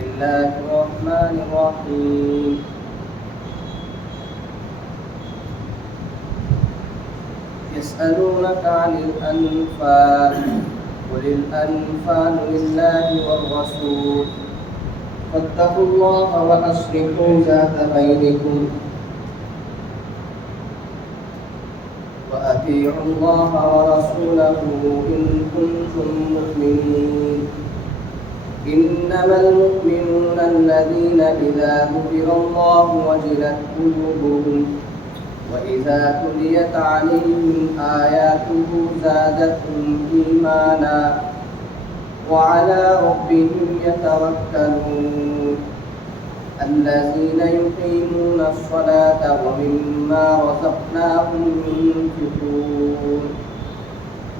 الله الرحمن الرحيم يسألونك عن الأنفال قل الأنفال لله والرسول فاتقوا الله وأصلحوا ذات بينكم وأطيعوا الله ورسوله إن كنتم مؤمنين إنما المؤمنون الذين إذا ذكر الله وجلت قلوبهم وإذا تليت عليهم آياته زادتهم إيمانا وعلى ربهم يتوكلون الذين يقيمون الصلاة ومما رزقناهم ينفقون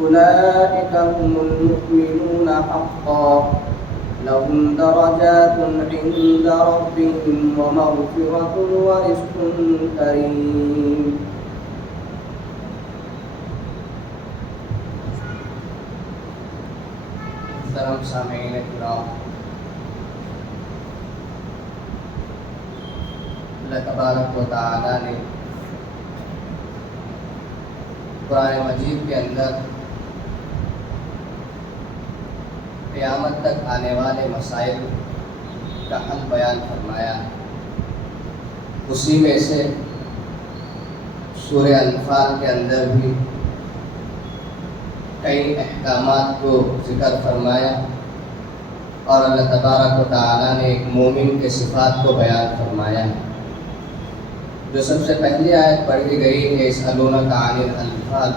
أولئك هم المؤمنون حقا لهم درجات عند ربهم ومغفرة ورزق كريم. محترم سامعین کرام، اللہ تبارک و تعالی نے قرآن مجید کے اندر قیامت تک آنے والے مسائل کا حل بیان فرمایا. اسی میں سے سورہ انفال کے اندر بھی کئی احکامات کو ذکر فرمایا اور اللہ تبارک و تعالی نے ایک مومن کے صفات کو بیان فرمایا. جو سب سے پہلی آیت پڑھی گئی ہے یسألونک عن الانفال،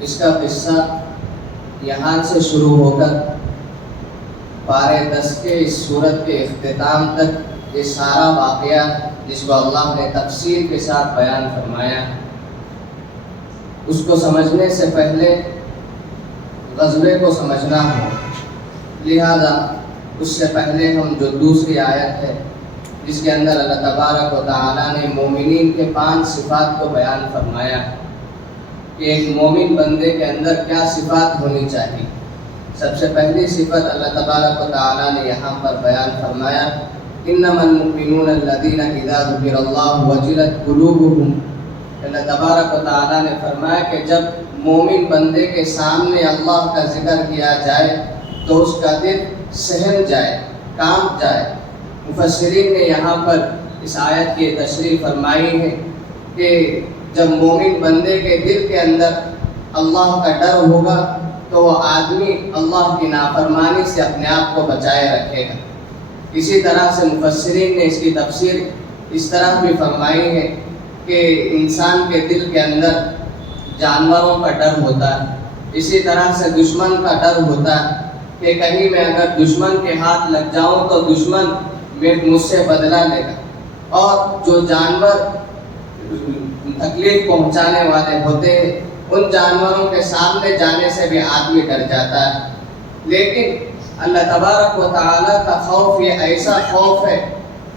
اس کا قصہ یہاں سے شروع ہو کر پارے 10 کے اس سورت کے اختتام تک یہ سارا واقعہ جس کو اللہ نے تفصیل کے ساتھ بیان فرمایا، اس کو سمجھنے سے پہلے غزوے کو سمجھنا ہو. لہذا اس سے پہلے ہم جو دوسری آیت ہے جس کے اندر اللہ تبارک و تعالی نے مومنین کے 5 صفات کو بیان فرمایا کہ ایک مومن بندے کے اندر کیا صفات ہونی چاہیے. سب سے پہلی صفت اللہ تبارک و تعالی نے یہاں پر بیان فرمایا انما المؤمنون الذین اذا ذکر اللہ وجلت قلوبهم. اللہ تبارک و تعالی نے فرمایا کہ جب مومن بندے کے سامنے اللہ کا ذکر کیا جائے تو اس کا دل سہل جائے، کانپ جائے. مفسرین نے یہاں پر اس آیت کی تشریح فرمائی ہے کہ جب مومن بندے کے دل کے اندر اللہ کا ڈر ہوگا تو وہ آدمی اللہ کی نافرمانی سے اپنے آپ کو بچائے رکھے گا. اسی طرح سے مفسرین نے اس کی تفسیر اس طرح بھی فرمائی ہے کہ انسان کے دل کے اندر جانوروں کا ڈر ہوتا ہے، اسی طرح سے دشمن کا ڈر ہوتا ہے کہ کہیں میں اگر دشمن کے ہاتھ لگ جاؤں تو دشمن مجھ سے بدلہ لے گا. اور جو جانور تکلیف پہنچانے والے ہوتے ہیں ان جانوروں کے سامنے جانے سے بھی آدمی ڈر جاتا ہے. لیکن اللہ تبارک و تعالی کا خوف یہ ایسا خوف ہے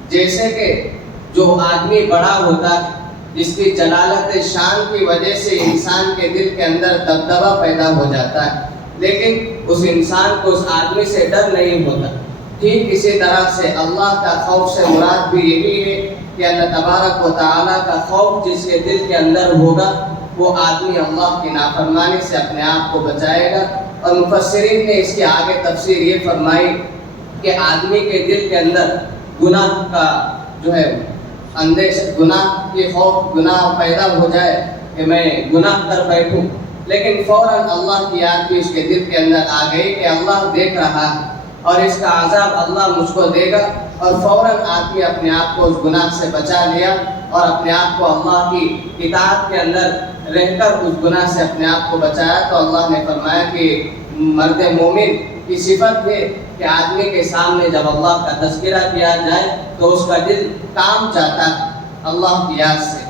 جیسے کہ جو آدمی بڑا ہوتا ہے جس کی جلالت شان کی وجہ سے انسان کے دل کے اندر دبدبہ پیدا ہو جاتا ہے، لیکن اس انسان کو اس آدمی سے ڈر نہیں ہوتا. ٹھیک اسی طرح سے اللہ کا خوف سے مراد بھی یہی ہے کہ اللہ تبارک و تعالی کا خوف جس کے دل کے اندر ہوگا وہ آدمی اللہ کی نافرمانی سے اپنے آپ کو بچائے گا. اور مفسرین نے اس کی آگے تفسیر یہ فرمائی کہ آدمی کے دل کے اندر گناہ کا جو ہے اندیش، گناہ کی خوف، گناہ پیدا ہو جائے کہ میں گناہ کر بیٹھوں، لیکن فوراً اللہ کی یاد بھی اس کے دل کے اندر آ گئی کہ اللہ دیکھ رہا ہے اور اس کا عذاب اللہ مجھ کو دے گا، اور فوراً آدمی اپنے آپ کو اس گناہ سے بچا لیا اور اپنے آپ کو اللہ کی اطاعت کے اندر رہ کر اس گناہ سے اپنے آپ کو بچایا. تو اللہ نے فرمایا کہ مرد مومن کی صفت ہے کہ آدمی کے سامنے جب اللہ کا تذکرہ کیا جائے تو اس کا دل کام جاتا اللہ کی یاد سے.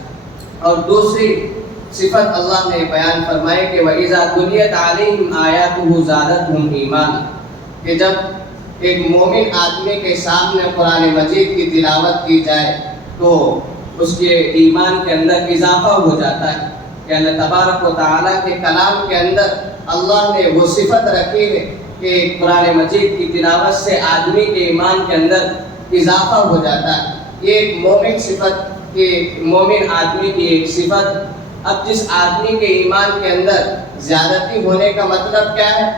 اور دوسری صفت اللہ نے بیان فرمائی کہ وَإِذَا تُلِيَتْ عَلَيْهِمْ آيَاتُهُ زَادَتْهُمْ إِيمَانًا، کہ جب ایک مومن آدمی کے سامنے قرآن مجید کی تلاوت کی جائے تو اس کے ایمان کے اندر اضافہ ہو جاتا ہے کہ اللہ تبارک و تعالیٰ کے کلام کے اندر اللہ نے وہ صفت رکھی ہے کہ قرآن مجید کی تلاوت سے آدمی کے ایمان کے اندر اضافہ ہو جاتا ہے. یہ ایک مومن صفت، یہ مومن آدمی کی ایک صفت. اب جس آدمی کے ایمان کے اندر زیادتی ہونے کا مطلب کیا ہے؟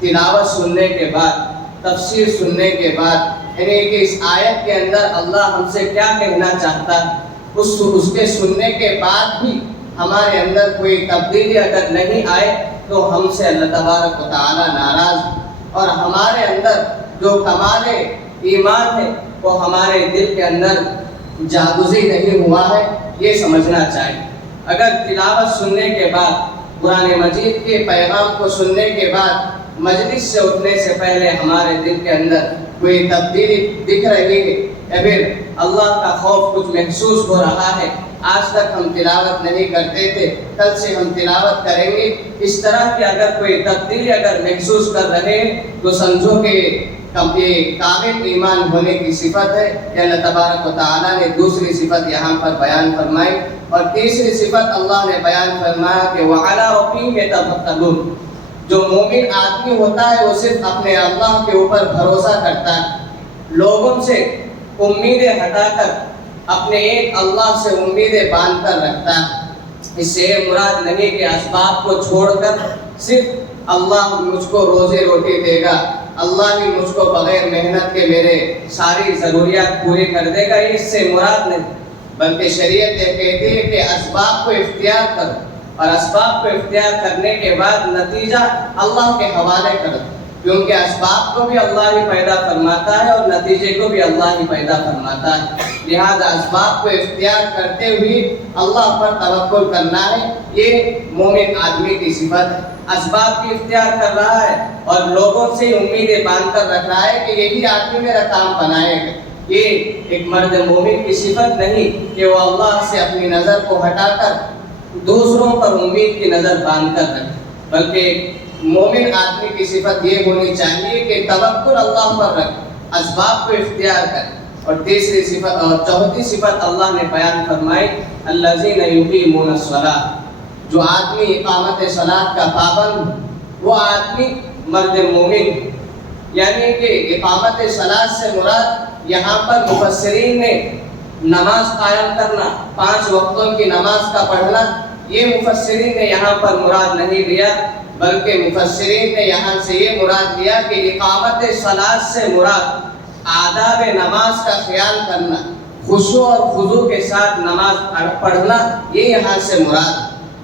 تلاوت سننے کے بعد، تفسیر سننے کے بعد، یعنی کہ اس آیت کے اندر اللہ ہم سے کیا کہنا چاہتا ہے، اس کے سننے کے بعد بھی ہمارے اندر کوئی تبدیلی اگر نہیں آئے تو ہم سے اللہ تبارک و تعالی ناراض، اور ہمارے اندر جو کمال ایمان ہے وہ ہمارے دل کے اندر جاگزی نہیں ہوا ہے، یہ سمجھنا چاہیے. اگر تلاوت سننے کے بعد، قرآن مجید کے پیغام کو سننے کے بعد مجلس سے اٹھنے سے پہلے ہمارے دل کے اندر کوئی تبدیلی دکھ رہی ہے یا پھر اللہ کا خوف کچھ محسوس ہو رہا ہے، آج تک ہم تلاوت نہیں کرتے تھے، کل سے ہم تلاوت کریں گے، اس طرح کی اگر کوئی تبدیلی اگر محسوس کر رہے ہیں تو سمجھو کہ یہ کامل ایمان ہونے کی صفت ہے. کہ اللہ تبارک و تعالیٰ نے دوسری صفت یہاں پر بیان فرمائی، اور تیسری صفت اللہ نے بیان فرمایا کہ وَعَلَىٰ رَبِّهِمْ يَتَوَكَّلُونَ. جو مومن آدمی ہوتا ہے وہ صرف اپنے اللہ کے اوپر بھروسہ کرتا ہے، لوگوں سے امیدیں ہٹا کر اپنے ایک اللہ سے امیدیں باندھ کر رکھتا ہے. اس سے مراد نہیں کہ اسباب کو چھوڑ کر صرف اللہ مجھ کو روزی روٹی دے گا، اللہ ہی مجھ کو بغیر محنت کے میرے ساری ضروریات پوری کر دے گا، یہ اس سے مراد نہیں، بلکہ شریعت یہ کہتی ہے کہ اسباب کو اختیار کرو، اور اسباب کو اختیار کرنے کے بعد نتیجہ اللہ کے حوالے کرو، کیونکہ اسباب کو بھی اللہ ہی پیدا فرماتا ہے اور نتیجے کو بھی اللہ ہی پیدا فرماتا ہے. لہذا اسباب کو اختیار کرتے ہوئے اللہ پر توکل کرنا ہے، یہ مومن آدمی کی صفت ہے. اسباب کی اختیار کر رہا ہے اور لوگوں سے امیدیں باندھ کر رکھ رہا ہے کہ یہی آدمی میرا کام بنائے گا، یہ ایک مرد مومن کی صفت نہیں کہ وہ اللہ سے اپنی نظر کو ہٹا کر دوسروں پر امید کی نظر باندھ کر رکھے، بلکہ مومن آدمی کی صفت یہ ہونی چاہیے کہ توکل اللہ پر رکھے، اسباب کو اختیار کرے. اور تیسری صفت اور چوتھی صفت اللہ نے بیان فرمائی الذین یقیمون الصلاۃ. جو آدمی اقامت صلاۃ کا پابند، وہ آدمی مرد مومن. یعنی کہ اقامت صلاۃ سے مراد یہاں پر مفسرین نے نماز قائم کرنا، 5 وقتوں کی نماز کا پڑھنا، یہ مفسرین نے یہاں پر مراد نہیں لیا، بلکہ مفسرین نے یہاں سے یہ مراد لیا کہ اقامت صلاۃ سے مراد آداب نماز کا خیال کرنا، خشوع اور خضوع کے ساتھ نماز پڑھنا، یہ یہاں سے مراد.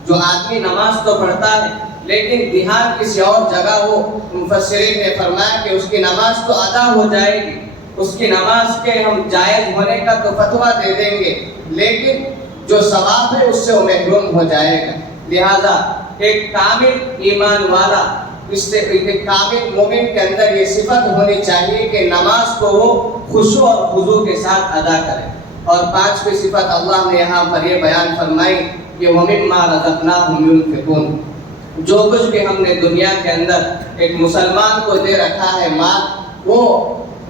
جو آدمی نماز تو پڑھتا ہے لیکن دھیان کسی اور جگہ ہو، مفسرین نے فرمایا کہ اس کی نماز تو ادا ہو جائے گی، اس کی نماز کے ہم جائز ہونے کا تو فتویٰ دے دیں گے، لیکن جو ثواب ہے اس سے وہ محروم ہو جائے گا. لہذا ایک کامل ایمان والا، اس سے ایک کامل مومن کے اندر یہ صفت ہونی چاہیے کہ نماز کو وہ خشوع اور خضوع کے ساتھ ادا کرے. اور 5ویں صفت اللہ نے یہاں پر یہ بیان فرمائی کہ وَمِمَّا رَزَقْنَاهُمْ يُنْفِقُونَ. جو کچھ بھی ہم نے دنیا کے اندر ایک مسلمان کو دے رکھا ہے مال، وہ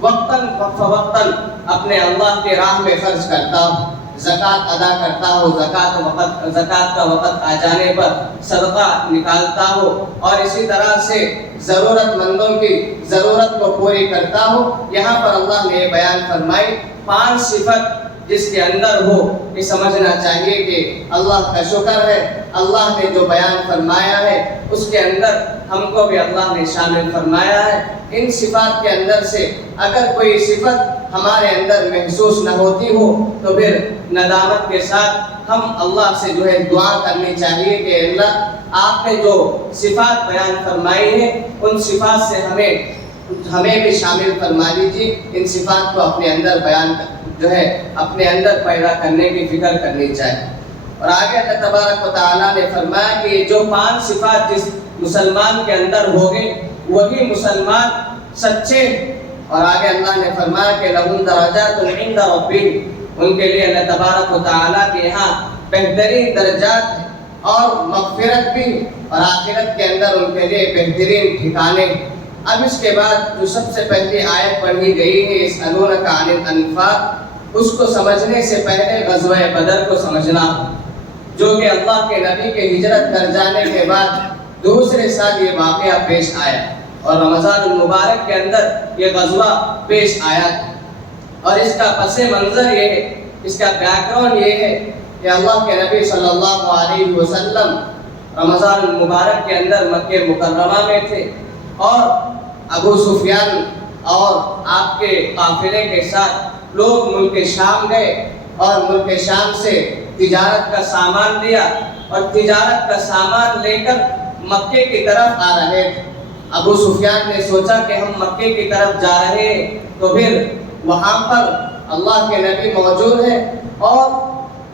وقتاً فوقتاً اپنے اللہ کے راہ میں خرچ کرتا ہو، زکوٰۃ ادا کرتا ہو، زکوٰۃ کا وقت آ جانے پر صدقہ نکالتا ہو، اور اسی طرح سے ضرورت مندوں کی ضرورت کو پوری کرتا ہو. یہاں پر اللہ نے یہ بیان فرمائی 5 صفت جس کے اندر ہو، یہ سمجھنا چاہیے کہ اللہ کا شکر ہے، اللہ نے جو بیان فرمایا ہے اس کے اندر ہم کو بھی اللہ نے شامل فرمایا ہے. ان صفات کے اندر سے اگر کوئی صفت ہمارے اندر محسوس نہ ہوتی ہو تو پھر ندامت کے ساتھ ہم اللہ سے جو ہے دعا کرنی چاہیے کہ اللہ آپ نے جو صفات بیان فرمائی ہیں ان صفات سے ہمیں بھی شامل فرما لیجیے. ان صفات کو اپنے اندر بیان جو ہے اپنے اندر پیدا کرنے کی فکر کرنی چاہیے. اور آگے اللہ تبارک و تعالیٰ نے فرمایا کہ جو 5 صفات جس مسلمان کے اندر ہوگے وہی مسلمان سچے. اور آگے اللہ نے فرمایا کہ لَهُمْ دَرَجَاتٌ عِنْدَ رَبِّهِمْ، ان کے لیے اللہ تبارک و تعالیٰ کے یہاں بہترین درجات ہیں اور مغفرت بھی، اور آخرت کے اندر ان کے لیے بہترین ٹھکانے. اب اس کے بعد جو سب سے پہلی آیت پڑھی گئی ہے يَسْأَلُونَكَ عَنِ الْأَنْفَالِ، اس کو سمجھنے سے پہلے غزوہ بدر کو سمجھنا ہو، جو کہ اللہ کے نبی کے ہجرت کر جانے کے بعد دوسرے سال یہ واقعہ پیش آیا. اور رمضان المبارک کے اندر یہ غزوہ پیش آیا تھا۔ اور اس کا پس منظر یہ ہے، اس کا بیک گراؤنڈ یہ ہے کہ اللہ کے نبی صلی اللہ علیہ وسلم رمضان المبارک کے اندر مکہ مکرمہ میں تھے، اور ابو سفیان اور آپ کے قافلے کے ساتھ لوگ ملک شام گئے اور ملک شام سے تجارت کا سامان لیا، اور تجارت کا سامان لے کر مکے کی طرف آ رہے تھے۔ ابو سفیان نے سوچا کہ ہم مکے کی طرف جا رہے ہیں تو پھر وہاں پر اللہ کے نبی موجود ہیں اور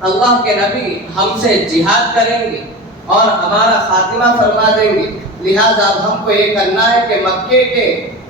اللہ کے نبی ہم سے جہاد کریں گے اور ہمارا خاتمہ فرما دیں گے، لہذا اب ہم کو یہ کرنا ہے کہ مکے کے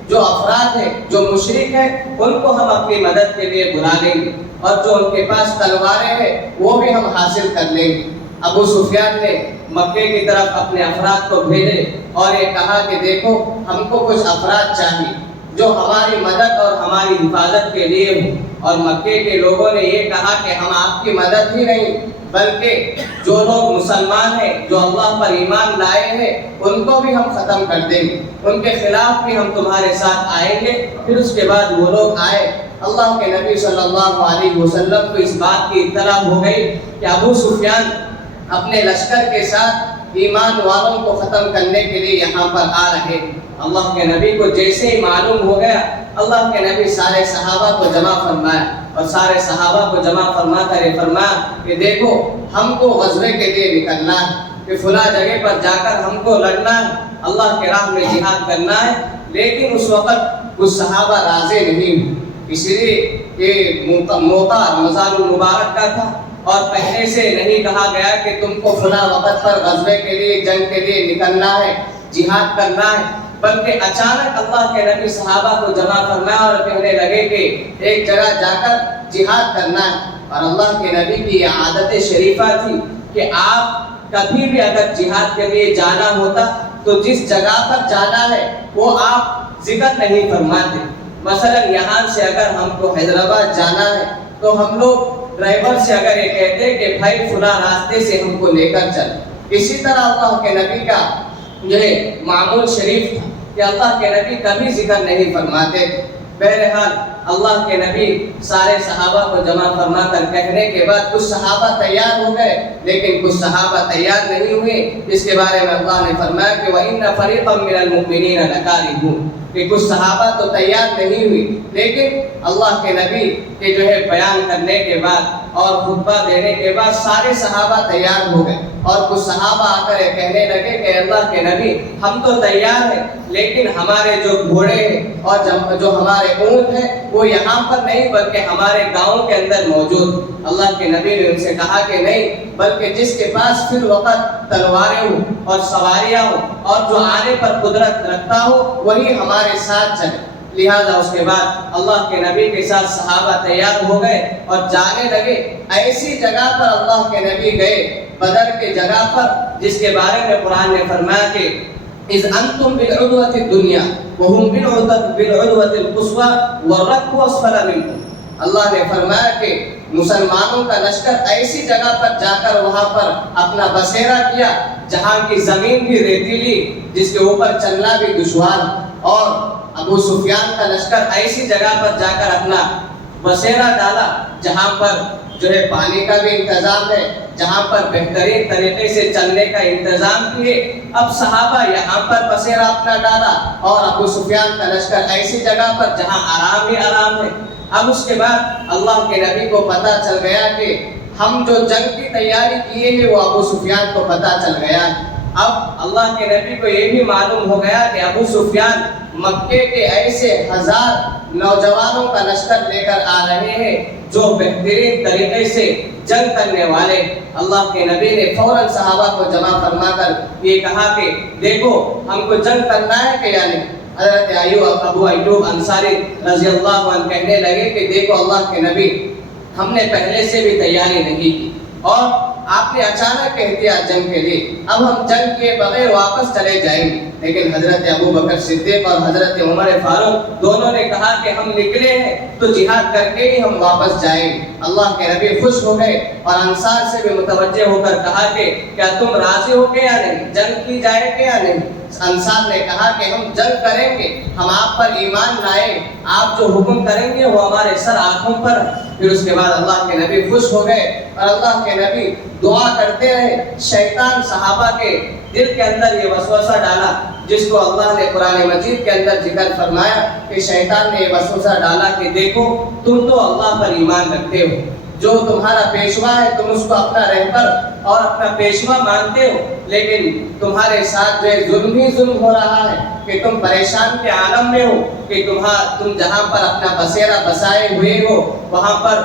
جو افراد ہیں، جو مشرک ہیں، ان کو ہم اپنی مدد کے لیے بلا لیں گے، اور جو ان کے پاس تلواریں ہیں وہ بھی ہم حاصل کر لیں گے۔ ابو سفیان نے مکے کی طرف اپنے افراد کو بھیجے اور یہ کہا کہ دیکھو ہم کو کچھ افراد چاہیے جو ہماری مدد اور ہماری حفاظت کے لیے ہوں، اور مکے کے لوگوں نے یہ کہا کہ ہم آپ کی مدد ہی نہیں بلکہ جو لوگ مسلمان ہیں، جو اللہ پر ایمان لائے ہیں، ان کو بھی ہم ختم کر دیں گے، ان کے خلاف بھی ہم تمہارے ساتھ آئیں گے۔ پھر اس کے بعد وہ لوگ آئے۔ اللہ کے نبی صلی اللہ علیہ وسلم کو اس بات کی اطلاع ہو گئی کہ ابو سفیان اپنے لشکر کے ساتھ ایمان والوں کو ختم کرنے کے لیے یہاں پر آ رہے۔ اللہ کے نبی کو جیسے ہی معلوم ہو گیا، اللہ کے نبی سارے صحابہ کو جمع فرمایا، اور سارے صحابہ کو جمع فرما کر یہ فرمایا کہ دیکھو ہم کو غزوے کے لیے نکلنا ہے، کہ فلاں جگہ پر جا کر ہم کو لڑنا ہے، اللہ کے راہ میں جہاد کرنا ہے۔ لیکن اس وقت کچھ صحابہ راضی نہیں ہوئے، اس لیے یہ موقع رمضان المبارک کا تھا، اور پہلے سے نہیں کہا گیا کہ تم کو فلاں وقت پر غزوے کے لیے، جنگ کے لیے نکلنا ہے، جہاد کرنا ہے، بلکہ اچانک اللہ کے نبی صحابہ کو جمع فرمایا اور کہنے لگے کہ ایک جگہ جا کر جہاد کرنا ہے۔ اور اللہ کے نبی کی یہ عادت شریفہ تھی کہ آپ کبھی بھی اگر جہاد کے لیے جانا ہوتا تو جس جگہ پر جانا ہے وہ آپ ذکر نہیں فرماتے۔ مثلا یہاں سے اگر ہم کو حیدرآباد جانا ہے تو ہم لوگ ڈرائیور سے اگر یہ کہتے کہ بھائی فلاں راستے سے ہم کو لے کر چل، اسی طرح اللہ کے نبی کا یہ معمول شریف تھا کہ اللہ کے نبی کبھی ذکر نہیں فرماتے۔ بہرحال اللہ کے نبی سارے صحابہ کو جمع فرما کر کہنے کے بعد کچھ صحابہ تیار ہو گئے، لیکن کچھ صحابہ تیار نہیں ہوئے۔ اس کے بارے میں اللہ نے فرمایا کہ وَإِنَّ فَرِيقًا مِّنَ الْمُؤْمِنِينَ لَكَارِهُونَ، کہ کچھ صحابہ تو تیار نہیں ہوئی، لیکن اللہ کے نبی کے جو ہے بیان کرنے کے بعد اور خطبہ دینے کے بعد سارے صحابہ تیار ہو گئے، اور کچھ صحابہ آ کر یہ کہنے لگے کہ اللہ کے نبی ہم تو تیار ہیں، لیکن ہمارے جو گھوڑے ہیں اور جو ہمارے اونٹ ہیں وہ یہاں پر نہیں بلکہ ہمارے گاؤں کے اندر موجود۔ اللہ کے نبی نے ان سے کہا کہ نہیں، بلکہ جس کے پاس پھر وقت تلواریں ہوں اور سواریاں ہوں اور جو آنے پر قدرت رکھتا ہو وہی ہمارے ساتھ چلے۔ لہذا اس کے بعد اللہ کے نبی کے ساتھ صحابہ تیار ہو گئے اور جانے لگے۔ ایسی جگہ پر اللہ کے نبی گئے، بدر کے جگہ پر، جس کے بارے میں قرآن نے فرمایا کہ اذ انتم بالعدوۃ الدنیا وهم بالعدوۃ القصوى والركب اسفل منكم۔ اللہ نے فرمایا کہ مسلمانوں کا لشکر ایسی جگہ پر جا کر وہاں پر اپنا بسیرا کیا جہاں کی زمین بھی ریتیلی، جس کے اوپر چلنا بھی دشوار، اور ابو سفیان کا لشکر ایسی جگہ پر جا کر اپنا بسیرا ڈالا جہاں پر جو ہے پانی کا بھی انتظام ہے، جہاں پر بہترین طریقے سے چلنے کا انتظام بھی ہے۔ اب صحابہ یہاں پر بسیرا اپنا ڈالا اور ابو سفیان کا لشکر ایسی جگہ پر جہاں آرام ہی آرام ہے۔ اب اس کے بعد اللہ کے نبی کو پتہ چل گیا کہ ہم جو جنگ کی تیاری کیے ہیں وہ ابو سفیان کو پتہ چل گیا۔ اب اللہ کے نبی کو یہ بھی معلوم ہو گیا کہ ابو سفیان مکے کے ایسے 1000 نوجوانوں کا لشکر لے کر آ رہے ہیں جو بہترین طریقے سے جنگ کرنے والے۔ اللہ کے نبی نے فوراً صحابہ کو جمع فرما کر یہ کہا کہ دیکھو ہم کو جنگ کرنا ہے کہ یا نہیں۔ حضرت ابو ایوب انصاری رضی اللہ عنہ کہنے لگے کہ دیکھو اللہ کے نبی ہم نے پہلے سے بھی تیاری نہیں کی اور آپ نے اچانک کہہ دیا جنگ کے لیے، اب ہم جنگ کیے بغیر واپس چلے جائیں گے۔ لیکن حضرت ابو بکر صدیق اور حضرت عمر فاروق دونوں نے کہا کہ ہم نکلے ہیں تو جہاد کر کے ہی ہم واپس جائیں گے۔ اللہ کے نبی خوش ہو گئے اور انصار سے بھی متوجہ ہو کر کہا کہ کیا تم راضی ہو کے یا نہیں، جنگ کی جائے کہ یا نہیں؟ انصار نے کہا کہ ہم جنگ کریں گے، ہم آپ پر ایمان لائیں، آپ جو حکم کریں گے وہ ہمارے سر آنکھوں پر۔ پھر اس کے بعد اللہ کے نبی خوش ہو گئے اور اللہ کے نبی دعا کرتے رہے۔ شیطان صحابہ کے دل کے اندر یہ وسوسہ ڈالا، جس کو اللہ نے قرآن مجید کے اندر ذکر فرمایا کہ شیطان نے یہ وسوسہ ڈالا کہ دیکھو تم تو اللہ پر ایمان رکھتے ہو، جو تمہارا پیشوا ہے تم اس کو اپنا رہبر اور اپنا پیشوا مانتے ہو، لیکن تمہارے ساتھ جو ہے ظلم ہی ظلم ہو رہا ہے کہ تم پریشان کے عالم میں ہو، کہ تم جہاں پر اپنا بسیرا بسائے ہوئے ہو وہاں پر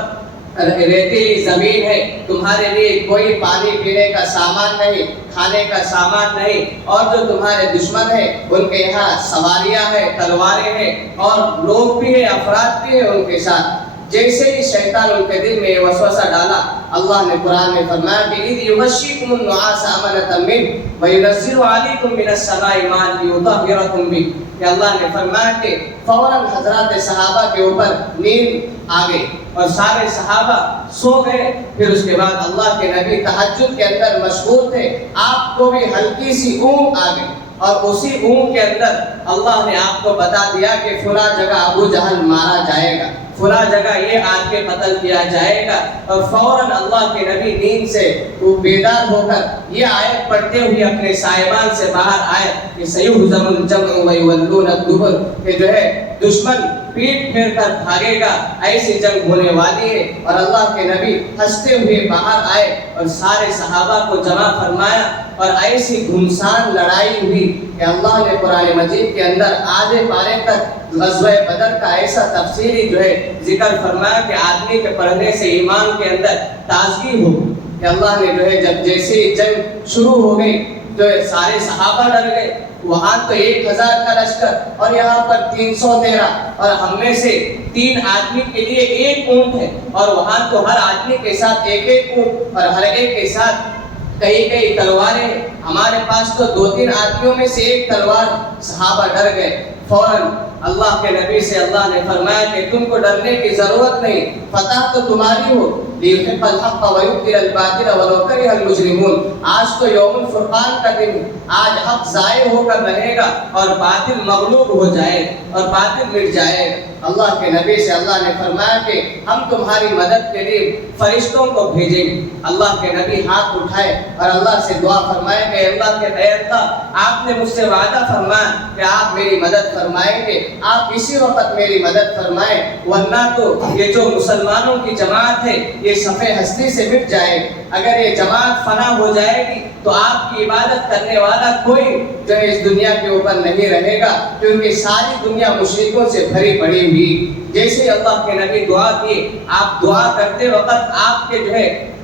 ریتیلی زمین ہے، تمہارے لیے کوئی پانی پینے کا سامان نہیں، کھانے کا سامان نہیں، اور جو تمہارے دشمن ہیں ان کے یہاں سواریاں ہیں، تلواریں ہیں، اور لوگ بھی ہیں، افراد بھی ہیں ان کے ساتھ۔ جیسے ہی شیطان ان کے دل میں یہ وسوسہ ڈالا، اللہ نے قرآن میں فرمایا کہ اِذْ يُغَشِّيكُمُ النُّعَاسَ أَمَنَةً مِّنْهُ وَيُنَزِّلُ عَلَيْكُم مِّنَ السَّمَاءِ مَاءً لِيُطَهِّرَكُم بِهِ، کہ اللہ نے فرمایا کہ فوراً حضرات صحابہ کے اوپر نیند آ گئی اور سارے صحابہ سو گئے۔ پھر اس کے بعد اللہ کے نبی تہجد کے اندر مشغول تھے، آپ کو بھی ہلکی سی اونگ آ گئی، اور اسی اونگ کے اندر اللہ نے آپ کو بتا دیا کہ فلاں جگہ ابو جہل مارا جائے گا، فلاں جگہ یہ آدمی قتل کیا جائے گا، اور فوراً اللہ کے نبی نیند سے وہ بیدار ہو کر یہ آیت پڑھتے ہوئے اپنے صاحبان سے باہر آئے کہ سَيُهْزَمُ الْجَمْعُ وَيُوَلُّونَ الدُّبُرَ، کہ جو ہے دشمن پیٹ پھیر کر بھاگے گا، ایسی جنگ ہونے والی ہے۔ اور اللہ کے نبی ہنستے ہوئے باہر آئے اور سارے صحابہ کو جمع فرمایا، اور ایسی گھمسان لڑائی ہوئی کہ اللہ نے قرآن مجید کے اندر آدھے پارے تک غزوہ بدر کا ایسا تفصیلی جو ہے ذکر فرمایا کہ آدمی کے پڑھنے سے ایمان کے اندر تازگی ہو، کہ اللہ نے جو ہے جب جیسے جنگ شروع ہو گئی تو سارے صحابہ ڈر گئے، وہاں تو 1000 کا لشکر اور یہاں پر 313، اور ہم میں سے 3 آدمی کے لیے ایک اونٹ ہے، اور وہاں تو ہر آدمی کے ساتھ ایک اونٹ اور ہر ایک کے ساتھ کئی تلواریں، ہمارے پاس تو 2-3 آدمیوں میں سے ایک تلوار۔ صحابہ ڈر گئے۔ فوراً اللہ کے نبی سے اللہ نے فرمایا کہ تم کو ڈرنے کی ضرورت نہیں، فتح تو تمہاری ہو، لِيُحِقَّ الْحَقَّ وَيُبْطِلَ الْبَاطِلَ وَلَوْ كَرِهَ الْمُجْرِمُونَ۔ آج تو یوم الفرقان کا دن ہے، آج حق ظاہر ہو کر رہے گا اور باطل مغلوب ہو جائے اور باطل مٹ جائے گا۔ اللہ کے نبی سے اللہ نے فرمایا کہ ہم تمہاری مدد کے لیے فرشتوں کو بھیجیں گے۔ اللہ کے نبی ہاتھ اٹھائے اور اللہ سے دعا فرمائے کہ اللہ آپ نے مجھ سے وعدہ فرمایا کہ آپ میری مدد فرمائیں گے، آپ اسی وقت میری مدد فرمائیں، ورنہ تو یہ جو مسلمانوں کی جماعت ہے یہ صفحہ ہستی سے مٹ جائے گی۔ اگر یہ جماعت فنا ہو جائے گی تو آپ کی عبادت کرنے والا کوئی جو ہے اس دنیا کے اوپر نہیں رہے گا، کیونکہ ساری دنیا مشرکوں سے بھری پڑی ہوئی۔ جیسے اللہ کے نبی دعا کیے، آپ دعا کرتے وقت آپ کے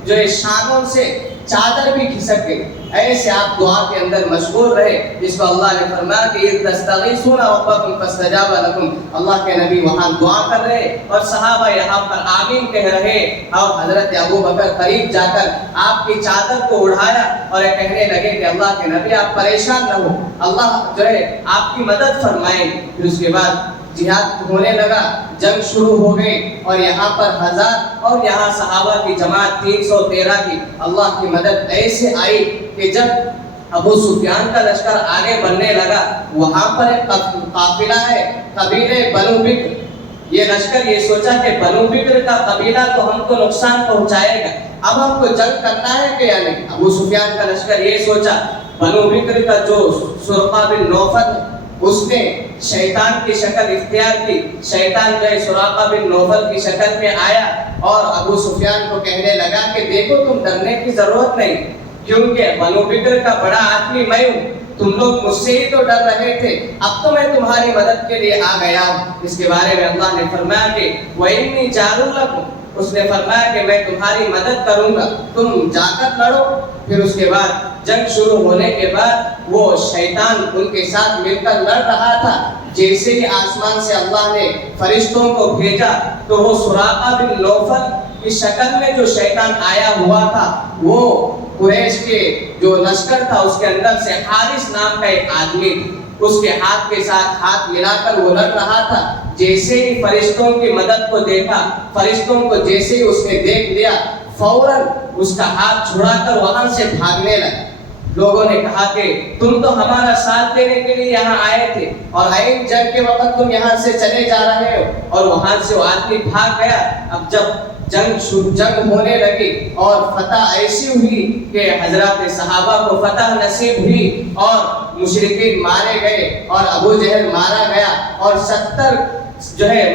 جو ہے شانوں سے چادر بھی کھسک گئی، ایسے آپ دعا کے اندر مشغول رہے، جس کو اللہ نے فرمایا کہ اذ تستغیثون ربکم فاستجاب لکم۔ اللہ کے نبی وہاں دعا کر رہے اور صحابہ یہاں پر آمین کہہ رہے، اور حضرت ابو بکر قریب جا کر آپ کی چادر کو اڑایا اور یہ کہنے لگے کہ اللہ کے نبی آپ پریشان نہ ہو، اللہ جو ہے آپ کی مدد فرمائیں۔ پھر اس کے بعد جہاد ہونے لگا، جنگ شروع ہو گئی، اور یہاں پر 1000 اور یہاں صحابہ کی جماعت 313 کی۔ اللہ کی مدد ایسے آئی کہ جب ابو سفیان کا لشکر آگے بڑھنے لگا، وہاں پر ایک قافلہ ہے قبیلے بنو بکر۔ یہ لشکر یہ سوچا کہ بنو بکر کا قبیلہ تو ہم کو نقصان پہنچائے گا، اب ہم کو جنگ کرنا ہے کہ یا نہیں۔ ابو سفیان کا لشکر یہ سوچا، بنو بکر کا جو سرقہ بن نوفل اس نے شیطان کی شکل اختیار کی، شیطان جو ہے سراقہ بن نوفل کی شکل میں آیا اور ابو سفیان کو کہنے لگا کہ دیکھو تم ڈرنے کی ضرورت نہیں، کیونکہ بنو بکر کا بڑا آدمی میں ہوں، تم لوگ مجھ سے ہی تو ڈر رہے تھے، اب تو میں تمہاری مدد کے لیے آ گیا ہوں۔ اس کے بارے میں اللہ نے فرمایا کہ وَإِنِّي جَارٌ لَكُمْ، اس نے فرمایا کہ میں تمہاری مدد کروں گا، تم جا کر لڑو۔ پھر اس کے بعد جنگ شروع ہونے کے بعد وہ شیطان ان کے ساتھ مل کر لڑ رہا تھا، جیسے ہی آسمان سے اللہ نے فرشتوں کو بھیجا تو وہ سراقہ بن نوفل کی شکل میں جو شیطان آیا ہوا تھا، وہ قریش کے جو لشکر تھا اس کے اندر سے حارث نام کا ایک آدمی، اس کے ہاتھ کے ساتھ ہاتھ ملا کر وہ لڑ رہا تھا۔ جیسے ہی فرشتوں کی مدد کو دیکھا، فرشتوں کو جیسے ہی اس نے دیکھ لیا، فوراً اس کا ہاتھ چھڑا کر وہاں سے بھاگنے لگا۔ لوگوں نے کہا کہ تم تو ہمارا ساتھ دینے کے لیے یہاں آئے تھے اور عین جنگ کے وقت تم یہاں سے چلے جا رہے ہو، اور وہاں سے وہ آدمی بھاگ گیا۔ اب جب جنگ ہونے لگی اور فتح ایسی ہوئی کہ حضرات صحابہ کو فتح نصیب ہوئی اور مشرکین مارے گئے اور ابو جہل مارا گیا اور 70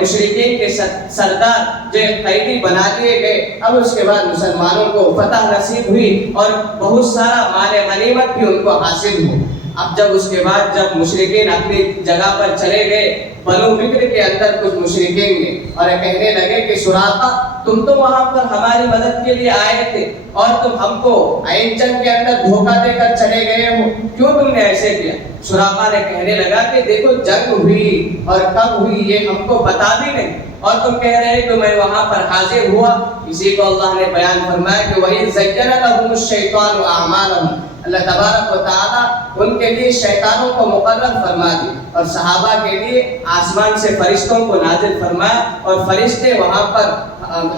مشرکین کے سردار قیدی بنا لیے گئے۔ اب اس کے بعد مسلمانوں کو فتح نصیب ہوئی اور بہت سارا مال غنیمت بھی ان کو حاصل ہو۔ اب اس کے بعد جب مشرکین اپنی جگہ پر چلے گئے، بنو بکر کے اندر کچھ مشرکین نے اور کہنے لگے کہ سراقہ تم تو وہاں پر ہماری مدد کے لیے آئے تھے اور تم ہم کو عین جنگ کے اندر دھوکہ دے کر چلے گئے ہو، کیوں تم نے ایسے کیا؟ سراقہ نے کہنے لگا کہ دیکھو جنگ ہوئی اور کب ہوئی یہ ہم کو پتا بھی نہیں، اور تم کہہ رہے کہ میں وہاں پر حاضر ہوا۔ اسی کو اللہ نے بیان فرمایا کہ وَإِذْ زَيَّنَ لَهُمُ الشَّيْطَانُ أَعْمَالَهُمْ، اللہ تبارک و تعالیٰ ان کے لیے شیطانوں کو مقرر فرما دی اور صحابہ کے لیے آسمان سے فرشتوں کو نازل فرمایا اور فرشتے وہاں پر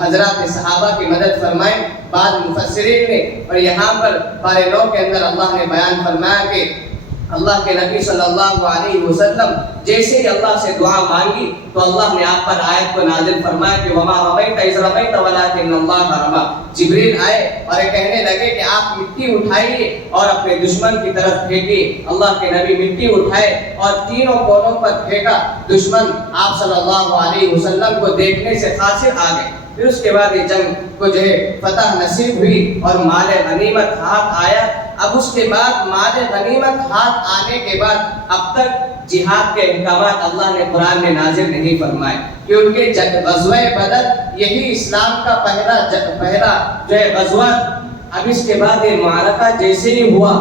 حضرات صحابہ کی مدد فرمائے۔ بعد مفسرین نے اور یہاں پر پارے 9 کے اندر اللہ نے بیان فرمایا کہ اللہ کے نبی صلی اللہ علیہ وسلم جیسے ہی اللہ سے دعا مانگی تو اللہ نے آپ پر آیت کو نازل فرمایا کہ وما رمیت اذ رمیت ولکن اللہ رمی۔ جبریل آئے اور کہنے لگے کہ آپ مٹی اٹھائیے اور اپنے دشمن کی طرف پھینکیے۔ اللہ کے نبی مٹی اٹھائے اور تینوں کونوں پر پھینکا، دشمن آپ صلی اللہ علیہ وسلم کو دیکھنے سے خاسر آ گئے۔ پھر اس کے بعد یہ جنگ کو فتح نصیب ہوئی اور مال غنیمت ہاتھ آیا۔ اب اس کے بعد مال غنیمت ہاتھ آنے کے بعد اب تک جہاد کے احکامات اللہ نے قرآن میں نازل نہیں فرمائے، کیونکہ غزوہ بدر یہی اسلام کا پہلا غزوہ۔ اب اس کے بعد یہ معرکہ جیسے ہی ہوا،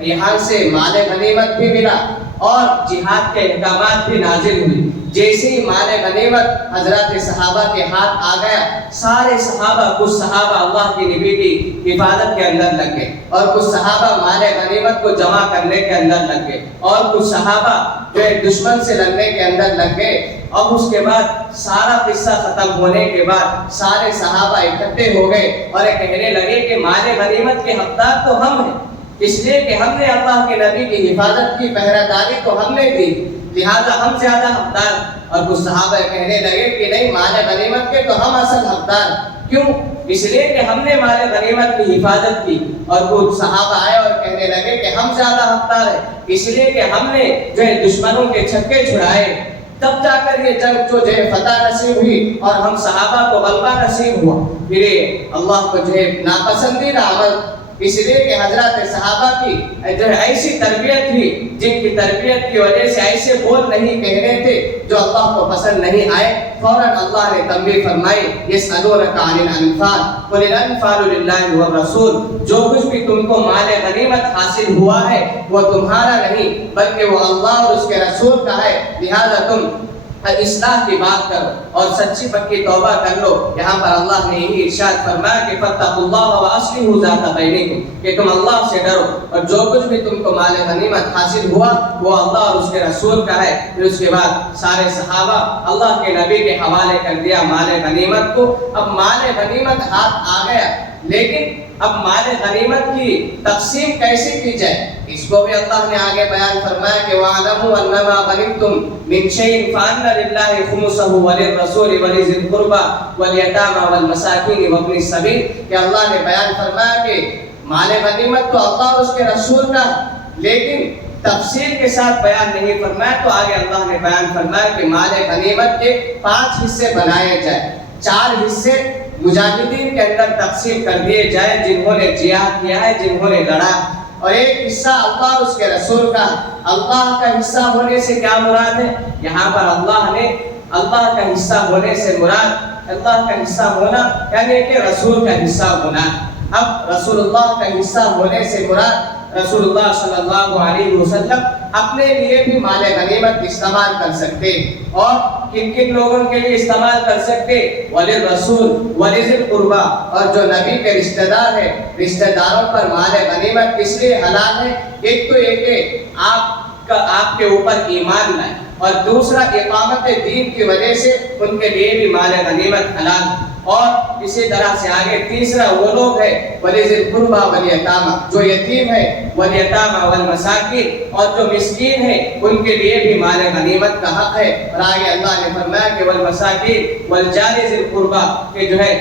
یہاں سے مال غنیمت بھی ملا اور جہاد کے احکامات بھی نازل ہوئی۔ جیسے ہی مال غنیمت حضرات صحابہ کے ہاتھ آ گیا، سارے صحابہ کچھ صحابہ اللہ کی نبی کی حفاظت کے اندر لگ گئے اور کچھ صحابہ مال غنیمت کو جمع کرنے کے اندر لگ گئے اور کچھ صحابہ دشمن سے لڑنے کے اندر لگ گئے۔ اب اس کے بعد سارا قصہ ختم ہونے کے بعد سارے صحابہ اکٹھے ہو گئے اور کہنے لگے کہ مال غنیمت کے حقدار تو ہم ہیں، اس لیے کہ ہم نے اللہ کے نبی کی حفاظت کی، پہرہ داری تو ہم نے دی، لہذا ہم زیادہ حقدار۔ اور کچھ صحابہ کہنے لگے کہ نہیں، مال غنیمت کے تو ہم اصل حقدار۔ کیوں؟ اس لیے کہ ہم نے مال غنیمت کی حفاظت کی۔ اور کچھ صحابہ آئے اور کہنے لگے کہ ہم زیادہ حقدار ہیں، اس لیے کہ ہم نے دشمنوں کے چھکے چھڑائے۔ تب جا کر یہ جنگ فتح نصیب ہوئی اور ہم صحابہ کو غلبہ نصیب ہوا۔ پھر اللہ کو ناپسندیدہ عمل، اس لیے کہ حضرات صحابہ کی ایسی تربیت تھی جن کی تربیت کی وجہ سے ایسے بول نہیں کہنے تھے جو اللہ کو پسند نہیں آئے۔ فوراً اللہ نے تنبیہ فرمائی، یسألونک عن الانفال قل الانفال للہ والرسول، جو کچھ بھی تم کو مال غنیمت حاصل ہوا ہے وہ تمہارا نہیں بلکہ وہ اللہ اور اس کے رسول کا ہے، لہذا تم اصلاح کی بات کرو اور سچی پکی توبہ کر لو۔ یہاں پر اللہ نے یہی ارشاد فرمایا کہ فاتقوا اللہ واصلحوا ذات بینکم، کہ تم اللہ سے ڈرو اور جو کچھ بھی تم کو مال غنیمت حاصل ہوا وہ اللہ اور اس کے رسول کا ہے۔ پھر اس کے بعد سارے صحابہ اللہ کے نبی کے حوالے کر دیا مال غنیمت کو۔ اب مال غنیمت ہاتھ آ گیا، لیکن اب مال غنیمت کی تقسیم کیسے کی جائے، اس کو بھی اللہ نے آگے بیان فرمایا کہ وَاعْلَمُوا أَنَّمَا غَنِمْتُم مِّن شَيْءٍ فَأَنَّ لِلَّهِ خُمُسَهُ وَلِلرَّسُولِ وَلِذِي الْقُرْبَىٰ وَالْيَتَامَىٰ وَالْمَسَاكِينِ وَابْنِ السَّبِيلِ، کہ اللہ نے بیان فرمایا کہ مال غنیمت تو اللہ اور اس کے رسول کا، لیکن تفصیل کے ساتھ بیان نہیں فرمایا۔ تو آگے اللہ نے بیان فرمایا کہ مال غنیمت کے 5 حصے بنائے جائے، 4 حصے مجاہدین کے اندر تقسیم کر دیے جائے جنہوں نے جہاد کیا ہے، جنہوں نے لڑا، اور ایک حصہ اللہ اور اس کے رسول کا۔ اللہ کا حصہ ہونے سے کیا مراد ہے؟ یہاں پر اللہ کا حصہ ہونے سے مراد اللہ کا حصہ ہونا یعنی کہ رسول کا حصہ ہونا۔ اب رسول اللہ کا حصہ ہونے سے مراد رسول اللہ صلی اللہ علیہ وسلم اپنے لیے بھی مال غنیمت استعمال کر سکتے، اور کن کن لوگوں کے لیے استعمال کر سکتے؟ وللرسول ولذی القربیٰ، اور جو نبی کے رشتہ دار ہیں، رشتہ داروں پر مال غنیمت اس لیے حلال ہے، ایک تو یہ کہ آپ کے اوپر ایمان لائے، اور دوسرا اقامت دین کی وجہ سے ان کے لیے بھی مال غنیمت حلال۔ اور اسی طرح سے آگے تیسرا وہ لوگ ہے ولی ذی القربى والیتامى، جو یتیم ہے، والیتامى والمساکین، اور جو مسکین ہے ان کے لیے بھی مال غنیمت کا حق ہے۔ اور آگے اللہ نے فرمایا کہ والمساکین والجار ذی القربى، کہ جو ہے